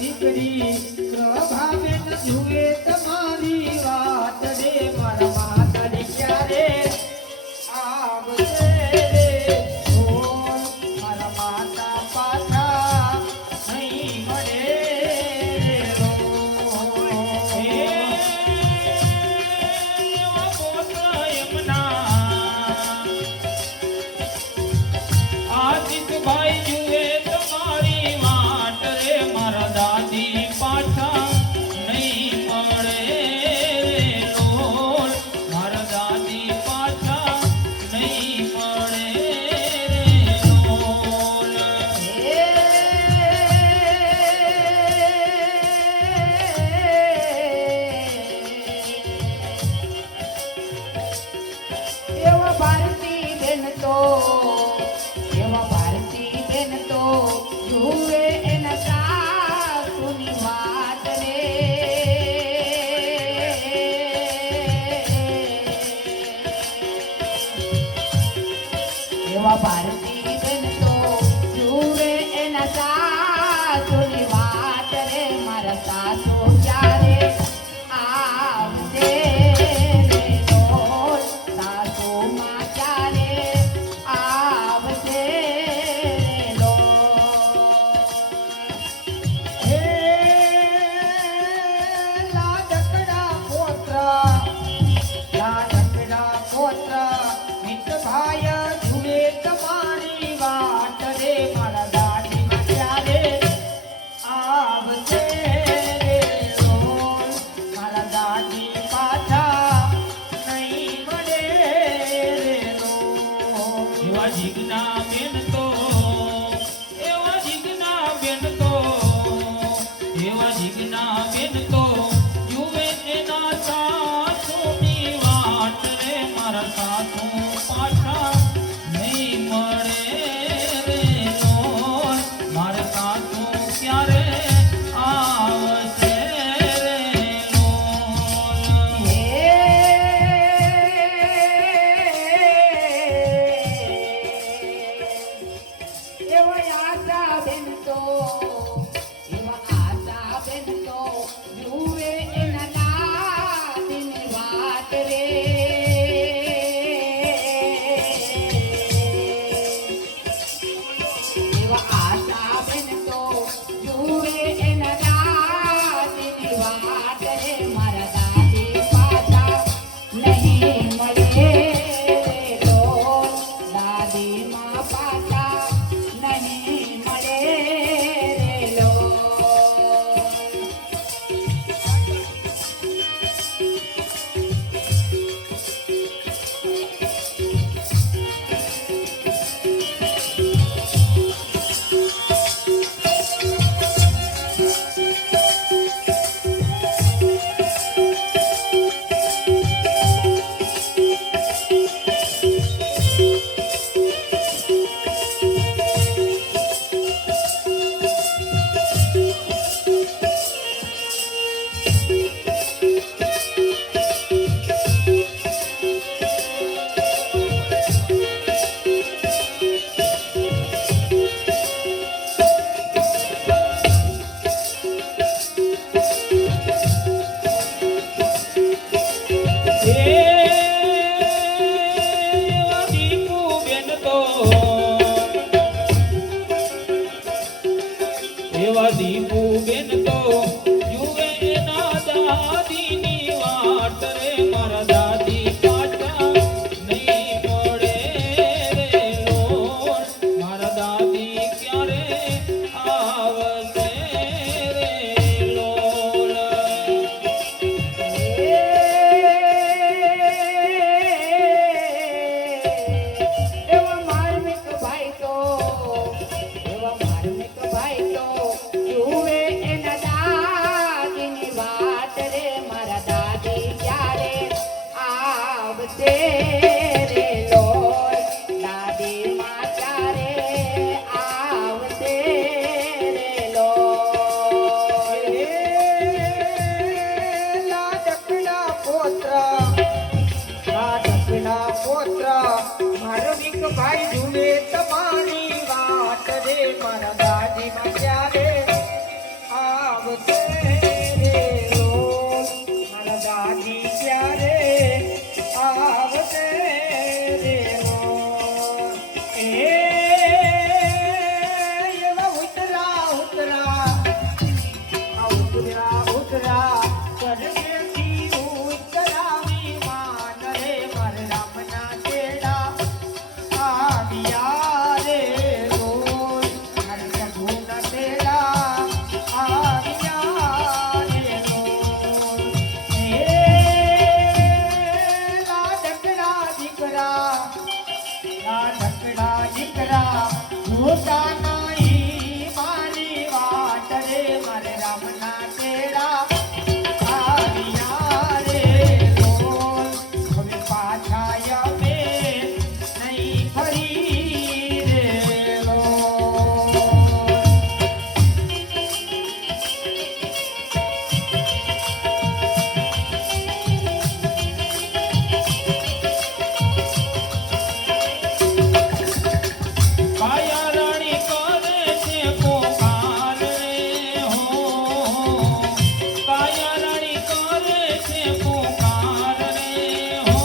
દીકરી પ્રભાબેન જુએ તમારી વાત રે મારા માતાજી ક્યારે આવશે રે લોલ મારા માતા પાછા નહીં મળે રે લોલ એવા ગોત્ર એમના આશિષભાઈ જુએ તમારી વાટ રે મારા દાદી પાછા નહીં મળે રે લોલ મારા દાદી પાછા નહીં મળે રે લોલ એવા ભારતી બેન તો એવા ભારતી બેન તો જુએ એના સાસુની વાત રે એવા ભારતી બેન તો જુએ એના સાસુની વાત રે મારા સાસુ ક્યારે આવશે રે લોલ સાસુ માં ક્યારે આવશે રે લોલ હે મારા જીગના બેન તો જુએ એના સાસુની વાટ રે મારા સાસુ પાછા નહીં મળે રે લોલ મારા સાસુ ક્યારે આવશે રે લોલ એવા આશા બેન તો જુએ એના નાદની વાત રે એવા આશા બેન તો જુએ એના નાદની વાત રે મારા દાદી પાછા નહીં મળે રે લોલ દાદી માં પાછા નહીં મળે રે લોલ એવા દીપુ બેન તો જુએ એના દાદીની વાટ રે મારા દાદી પાછા નહીં મળે રે લોલ મારા દાદી ક્યારે આવશે રે લોલ એવા માર્મિક ભાઈ તો જુએ એના દાદીની વાત રે મારા દાદી ક્યારે આવશે રે લોલ દાદી માં ક્યારે આવશે રે લોલ લાડકડા પોત્ર માર્મિક ભાઈ જુએ તમારી વાત રે મારા દાદી માં ક્યારે આવશે રે લોલ મારા દાદી ક્યારે આવશે રે લોલ એવા ઉતરા કરજેથી ઉતરાવી માન રે મારા રામના ચેડા આવ્યા રે લોલ મારા પ્રભુના ચેડા આવ્યા રે લોલ લાડકડા દીકરા મોટા નહીં મારી વાત રે મારે રામના ચેડા આવ્યા રે લોલ હવે પાછા અમે નહીં ફરી રે લોલ કાયા રાણી કરે છે પોકાર રે હો કાયા રાણી કરે છે પોકાર રે હો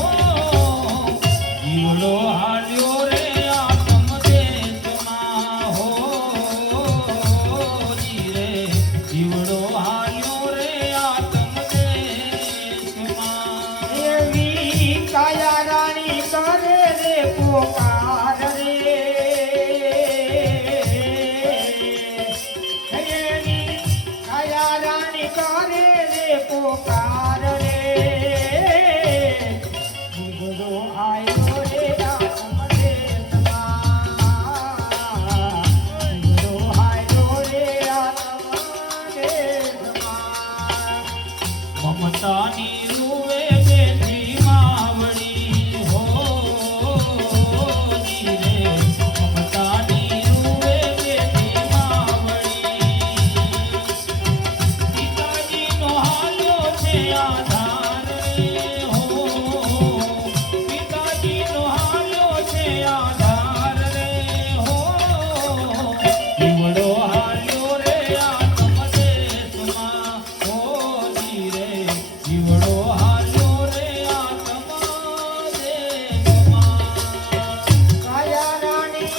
જીવડો હાલ્યો રે આત્મ દેશમાં હો જીરે જીવડો હાલ્યો રે આત્મ દેશમાં એવી કાયા રાણી કરે રે પોકાર રે એવી કાયા રાણી કરે રે પોકાર રે જીવડો આયો રે રામ દેશમાં જીવડો આયો રે રામ દેશમાં આધાર રે હો પિતાજીનો હાલ્યો છે આધાર રે હો જીવડો હાલ્યો રે આત્મદેશમાં હો રે જીવડો હાલ્યો રે આત્મદેશમાં કાયા રાણી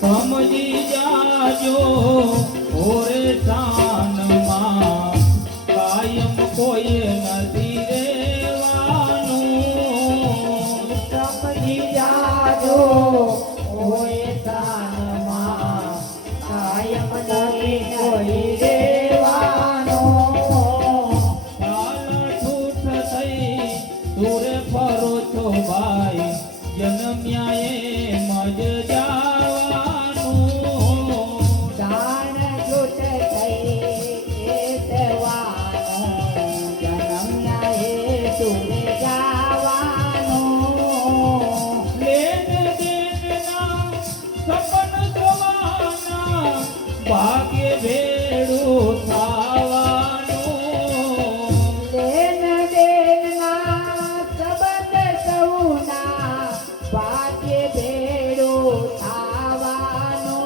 સમજી જાજો ઓરે શાનમાં કાયમ કોઈ નથી રેવાનું સમજી જાજો ઓય તાનમાં કાયમ નથી કોઈ દેવાનો ચાલ છૂટ થઈ દૂરે ફરો છો ભાઈ જન્મ્યા મજ જાવાનું જાણ જૂઠ થઈ એ દેવાનો જન્મ્યા એ તુને ગાવાનો લેન દેનના સપન સવાના ભાગ્ય ભેડું થાવાનું લેન દેનના સંબંધ સૌના ભાગ્ય ભેડું થાવાનો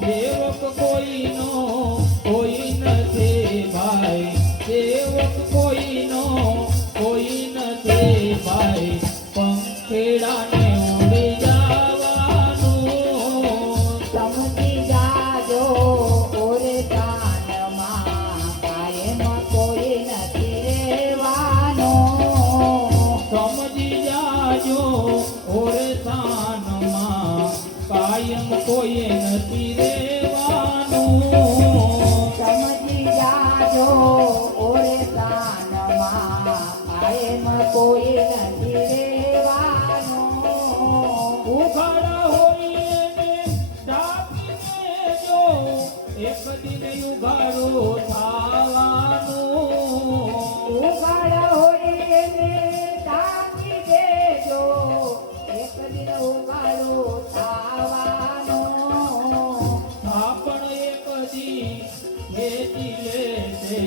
સેવક કોઈનો કોઈ નથી ભાઈ સેવક કોઈનો કોઈ નથી ભાઈ પંખેડાને ઉડી જવાનું સમજી જાજો ઓરે કાનમાં કાયમ કોઈ નથી રેવાનો સમજી જાજો ઓરે સાનમાં કાયમ કોઈ નથી રેવાનું સમજી જાજો ઓરે કાનમાં કાયમ કોઈ નથી રેવાનો ઉઘાડા હોઈએ ને ઢાંકી દેજો એક દિન ઉઘાડો થાવાનું ઉગાડ હોય ને ઢાંકી દેજો એક દિન ઉગાડો થાવાનો આપણ એક દી હેતી લેશે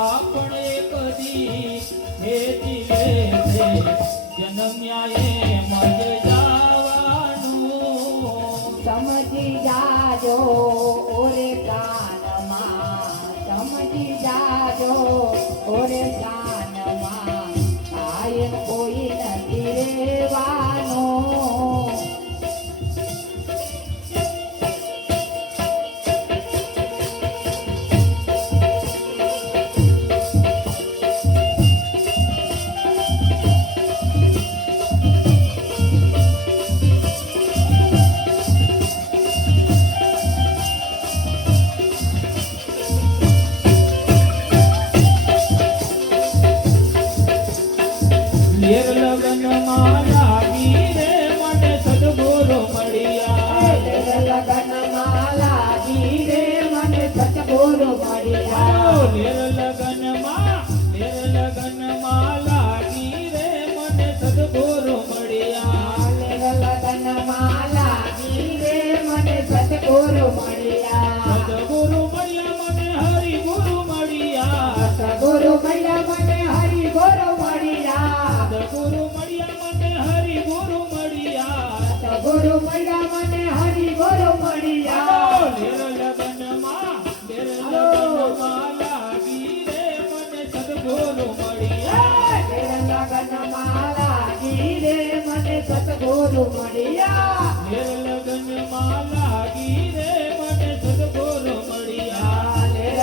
આપણ એક દી હેતી લેશે જન્મ્યા એ મજ જવાનું સમજી જાજો ઓરે કાનમાં સમજી જાજો ઓરે કાનમાં કાયમ કોઈ નથી રેવાનો લેર લગનમાં લાગી રે મને સદગુરુ મળ્યા લગનમાં લાગી રે મને સદગુરુ મળ્યા સદગુરુ મળ્યા મને હરિગુરુ મળ્યા સદગુરુ મળ્યા મને હરિગુરુ મળ્યા સદગુરુ મળ્યા મને હરિગુરુ મળ્યા સદગુરુ મળ્યા મને હરિગુરુ મળ્યા લેર લગનમાં લાગી રે મને સદગુરુ મળ્યા લગનમાં લાગી રે મને સદગુરુ મળ્યા લેર લગનમાં લાગી રે મને સદગુરુ મળ્યા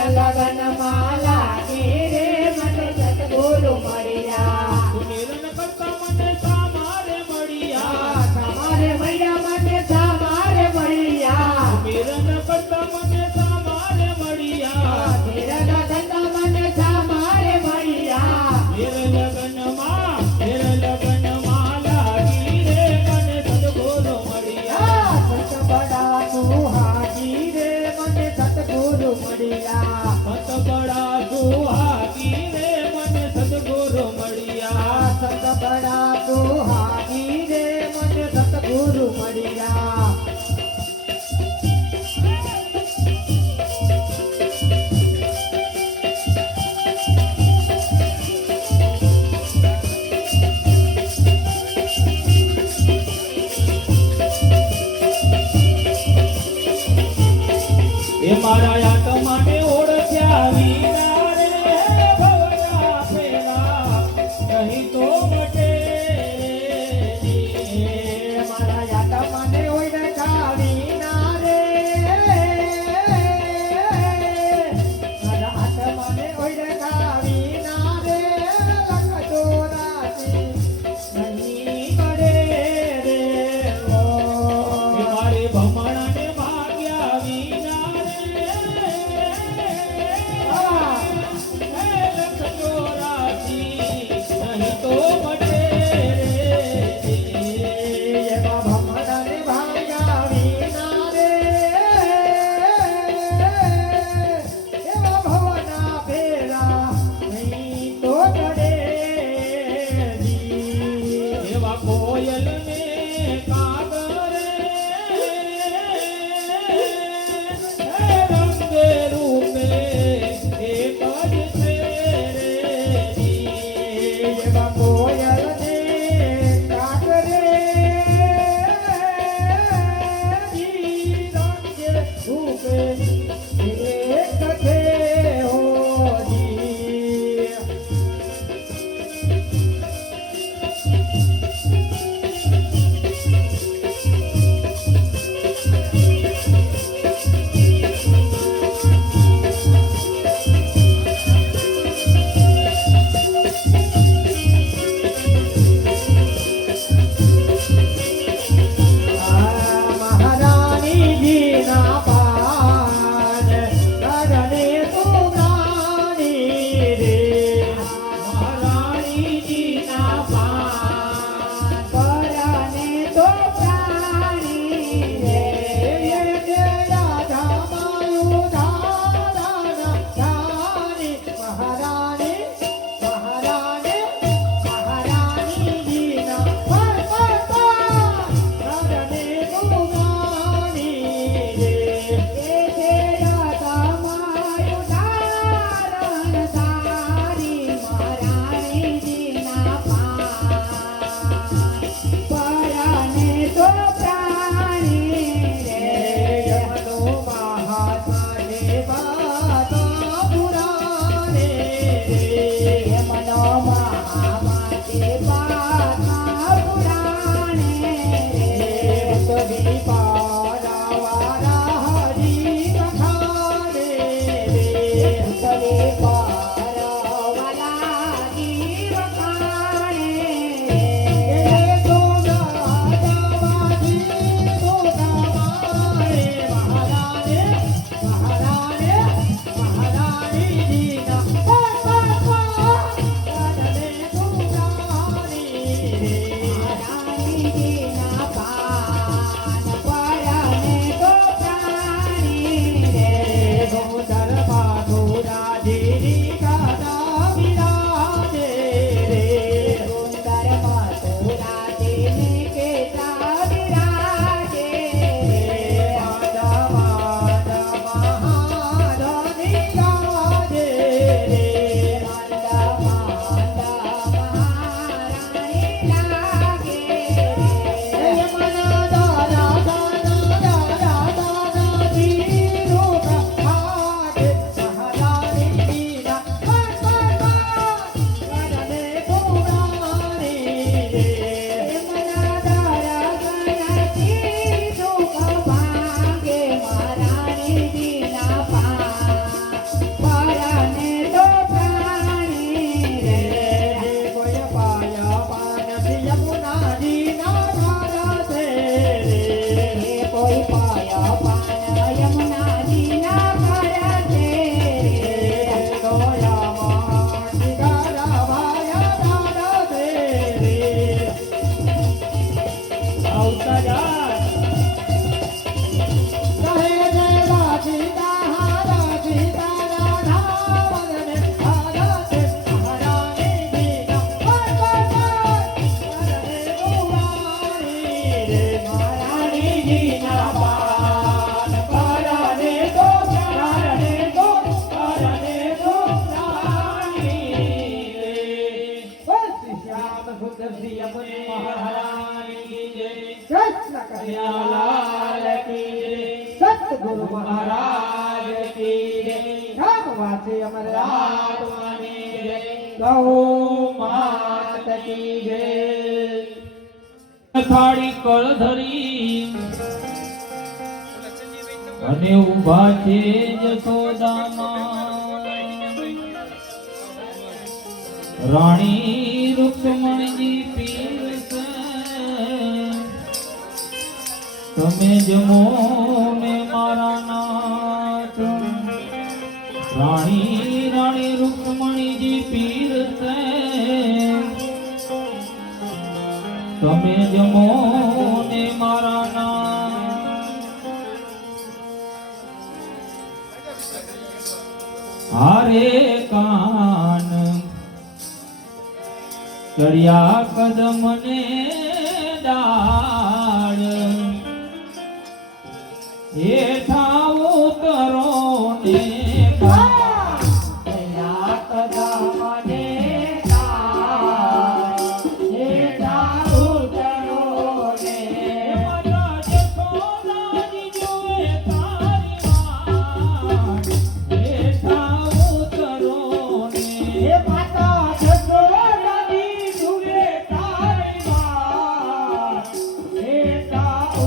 લગનમાં લાગી રે મને સદગુરુ મળ્યા સુમિરન કરતા મને સામારે મળ્યા તમારે મળ્યા મને તમારે મળ્યા સુમિરન કરતા મને સામારે મળ્યા તેરા દાદા મને તમારે મળ્યા લેર લગનમાં લાગી રે મને સદગુરુ મળ્યા સતબડા તું હાજી રે મને સદગુરુ મળ્યા સતબડા સુહાગી રે મને સદગુરુ મળ્યા સતબડા તું હાજી રે મને સદગુરુ મળ્યા એ મારા આત્માને ઓળખ્યા વિના રે ભવના ફેરા નહીં તો મટે મારા યાતમાને ઓળખા વિના રે મારા આત્માને ઓળખા વિના રે લખતો રાજી નહીં પડે રે એ મારે ભમણાને ભાગ્યા વિના રે કનૈયાલાલ કી જય સતગુરુ મહારાજ કી જય રામવાસી અમર આત્માની જય ગૌ માત કી જય થાળી કળ ધરી અને ઉભા છે જશોદામાં રાણી રૂકમણીજી પીરસે તમે જમો ને મારા નાથ રાણી રૂકમણીજી પીરસે તમે જમો ને મારા નાથ હારે કાન ચડિયા કદમ ને ડાળ હેઠા ઉતરો ને કયા કદમને તાર હેઠા ઉતરો ને મારા જશોદાજી જોએ તારી વાટ હેઠા ઉતરો ને હે માતા જશોદાની જુએ તારી વાત હેઠા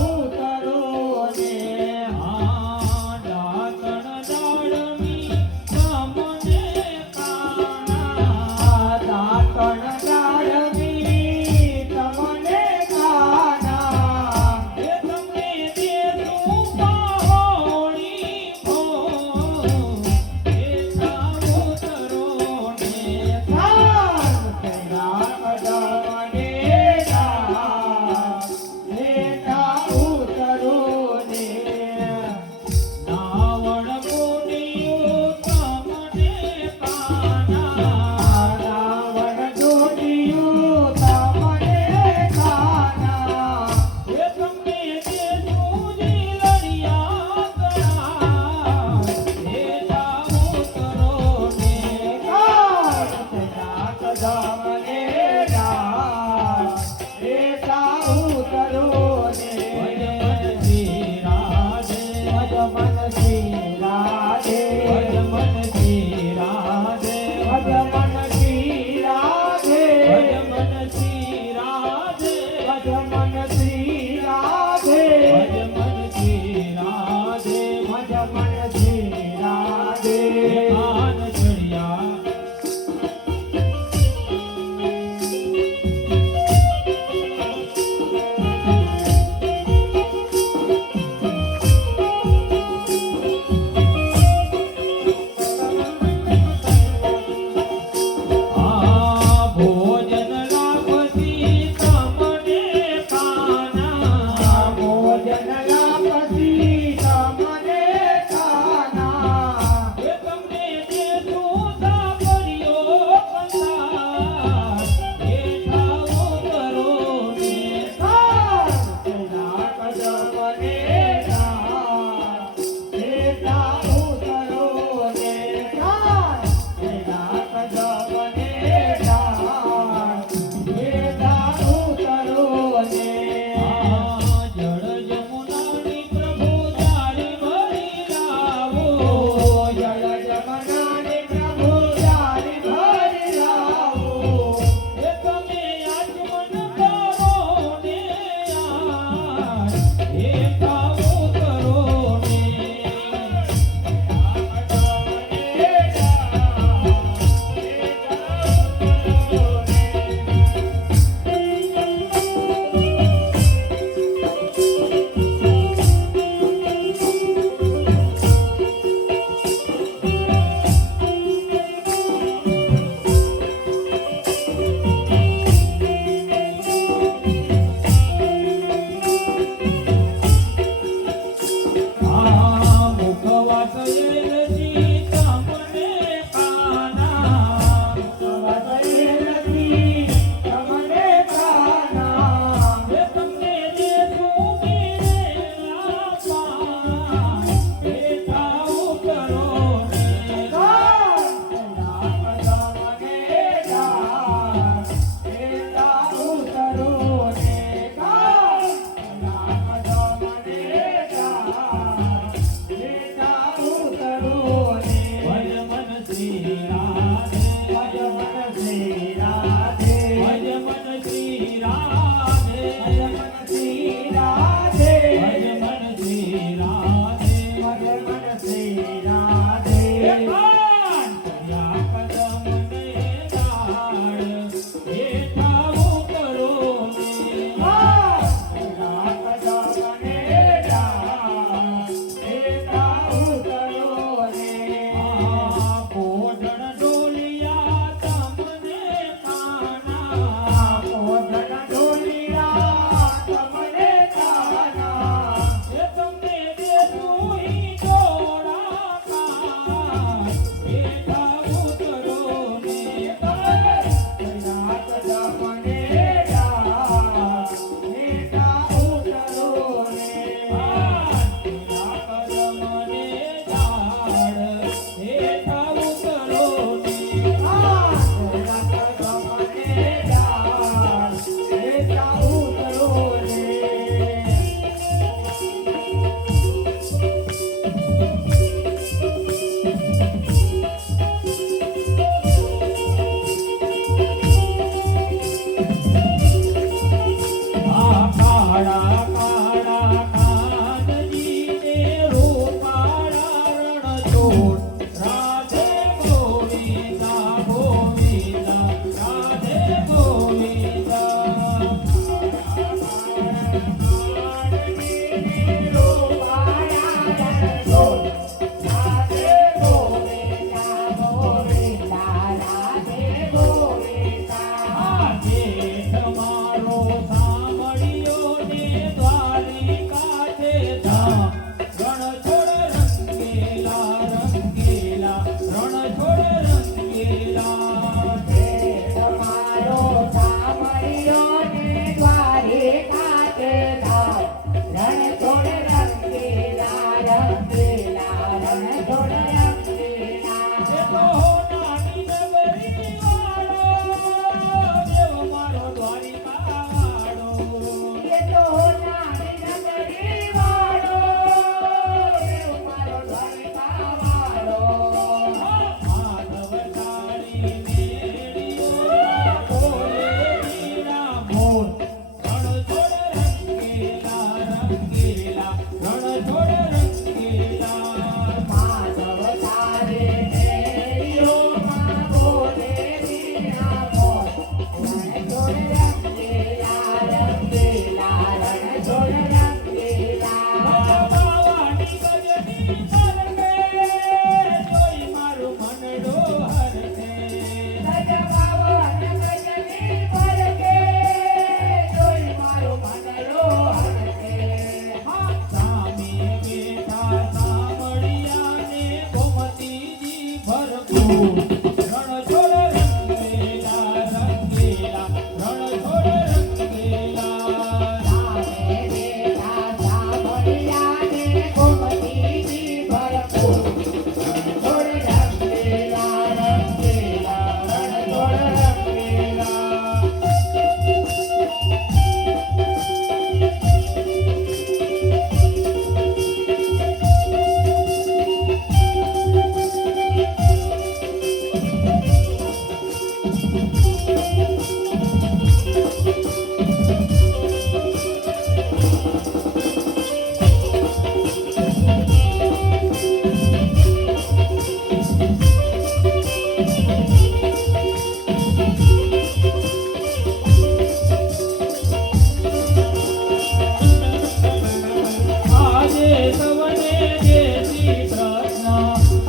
આજે સવને જે શ્રી કૃષ્ણ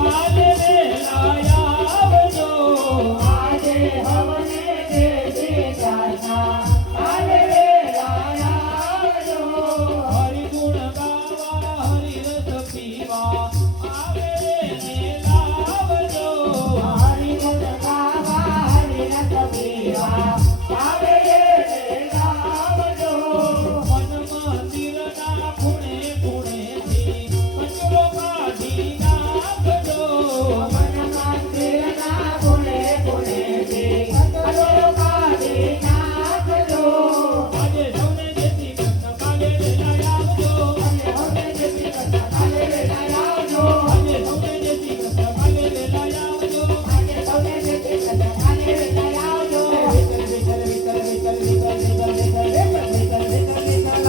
આજે વેલા આવજો આજે હવને જે શ્રી કૃષ્ણ આજે વેલા આવજો. હરિ ગુણ ગાવા હરિ રસ પીવા આવે વેલા આવજો હરિ ગુણ ગાવા હરિ રસ પીવા આવે વેલા આવજો. મન મંદિરના ખૂણે ખૂણેથી કંજરો કાઢી નાખજો મન મંદિરના ખૂણે ખૂણેથી કચરો કાઢી નાખજો. આજે સૌને જે શ્રી કૃષ્ણ કાલે વેલા આવજો અને હવે જે શ્રી કૃષ્ણ કાલે વેલા આવજો. આજે સૌને જે શ્રી કૃષ્ણ કાલે વેલા આવજો આજે સૌને જે શ્રી કૃષ્ણ કાલે વેલા આવજો. વિઠ્ઠલ વિઠ્ઠલ વિઠ્ઠલ વિઠ્ઠલ વિઠ્ઠલ વિઠ્ઠલ વિઠ્ઠલ વિઠ્ઠલ વિઠ્ઠલ વિઠ્ઠલ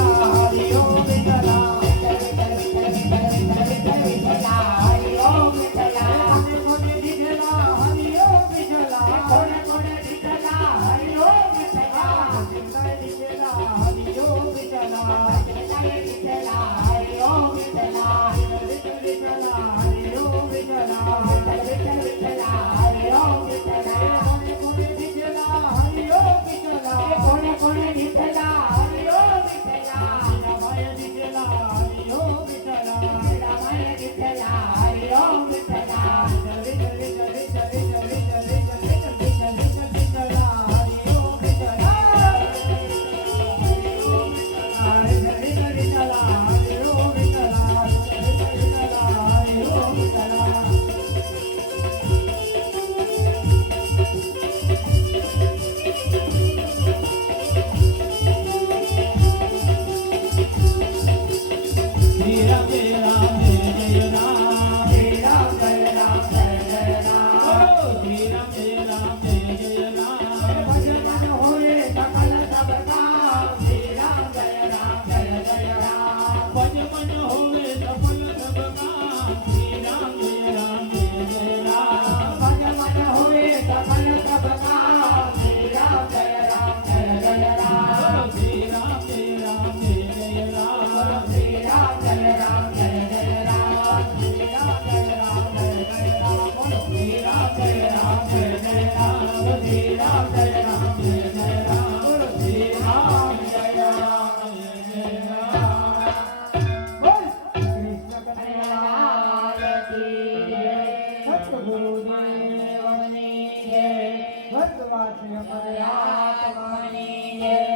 હરિ ઓમ વિઠ્ઠલ. વિઠ્ઠલ વિઠ્ઠલ વિઠ્ઠલ વિઠ્ઠલ વિઠ્ઠલ વિઠ્ઠલ હરિ ઓમ વિઠ્ઠલ. કોને દીધેલા હરિ ઓમ વિઠ્ઠલ. કોને કોને દીધેલા હરિ ઓમ વિઠ્ઠલ. દીધેલા હરિ ઓમ વિઠ્ઠલ. દીધેલા હરિ ઓમ વિઠ્ઠલ. વિઠ્ઠલ વિઠ્ઠલ હરિ ઓમ વિઠ્ઠલ. વિઠ્ઠલ વિઠ્ઠલ વિઠ્ઠલ હરિ ઓમ વિઠ્ઠલ. કોને કોને દીધેલા હરિ ઓમ વિઠ્ઠલ. રામાય દીધેલા હરિ ઓમ વિઠ્ઠલ. રામાય દીધેલા હરિ ઓમ વિઠ્ઠલ. વિઠ્ઠલ વિઠ્ઠલ વિઠ્ઠલ વિઠ્ઠલ વિઠ્ઠલ વિઠ્ઠલ વિઠ્ઠલ વિઠ્ઠલ વિઠ્ઠલ હરિ ઓમ વિઠ્ઠલ. વિઠ્ઠલ વિઠ્ઠલ વિઠ્ઠલ હરિ ઓમ વિઠ્ઠલ. વિઠ્ઠલ વિઠ્ઠલ હરિ ઓમ વિઠ્ઠલ. શ્રી રામ જય રામ જય રામ શ્રી રામ જય રામ જય રામ. બોલો શ્રી રામ જય રામ જય રામ ભજન હોએ સકલ સબ કામ. શ્રી રામ જય રામ જય રામ. ભજમન હોવે સફલ સબ કામ શ્રી રામ જય રામ જય રામ ભજન હોએ સકલ સબ કામ. શ્રી રામ જય રામ જય રામ. બોલો શ્રી રામ જય રામ જય રામ શ્રી રામ જય રામ જય રામ. શ્રી રામ જય રામ જય રામ. બોલો શ્રી રામ જય રામ જય રામ. શ્રી રામ જય રામ જય રામ. બોલો શ્રી રામ જય રામ જય રામ. બોલ કૃષ્ણ કનૈયા કી જય. સતગુરુદેવની જય. ભક્તવાત્સલ્ય પદયાત્માની જય.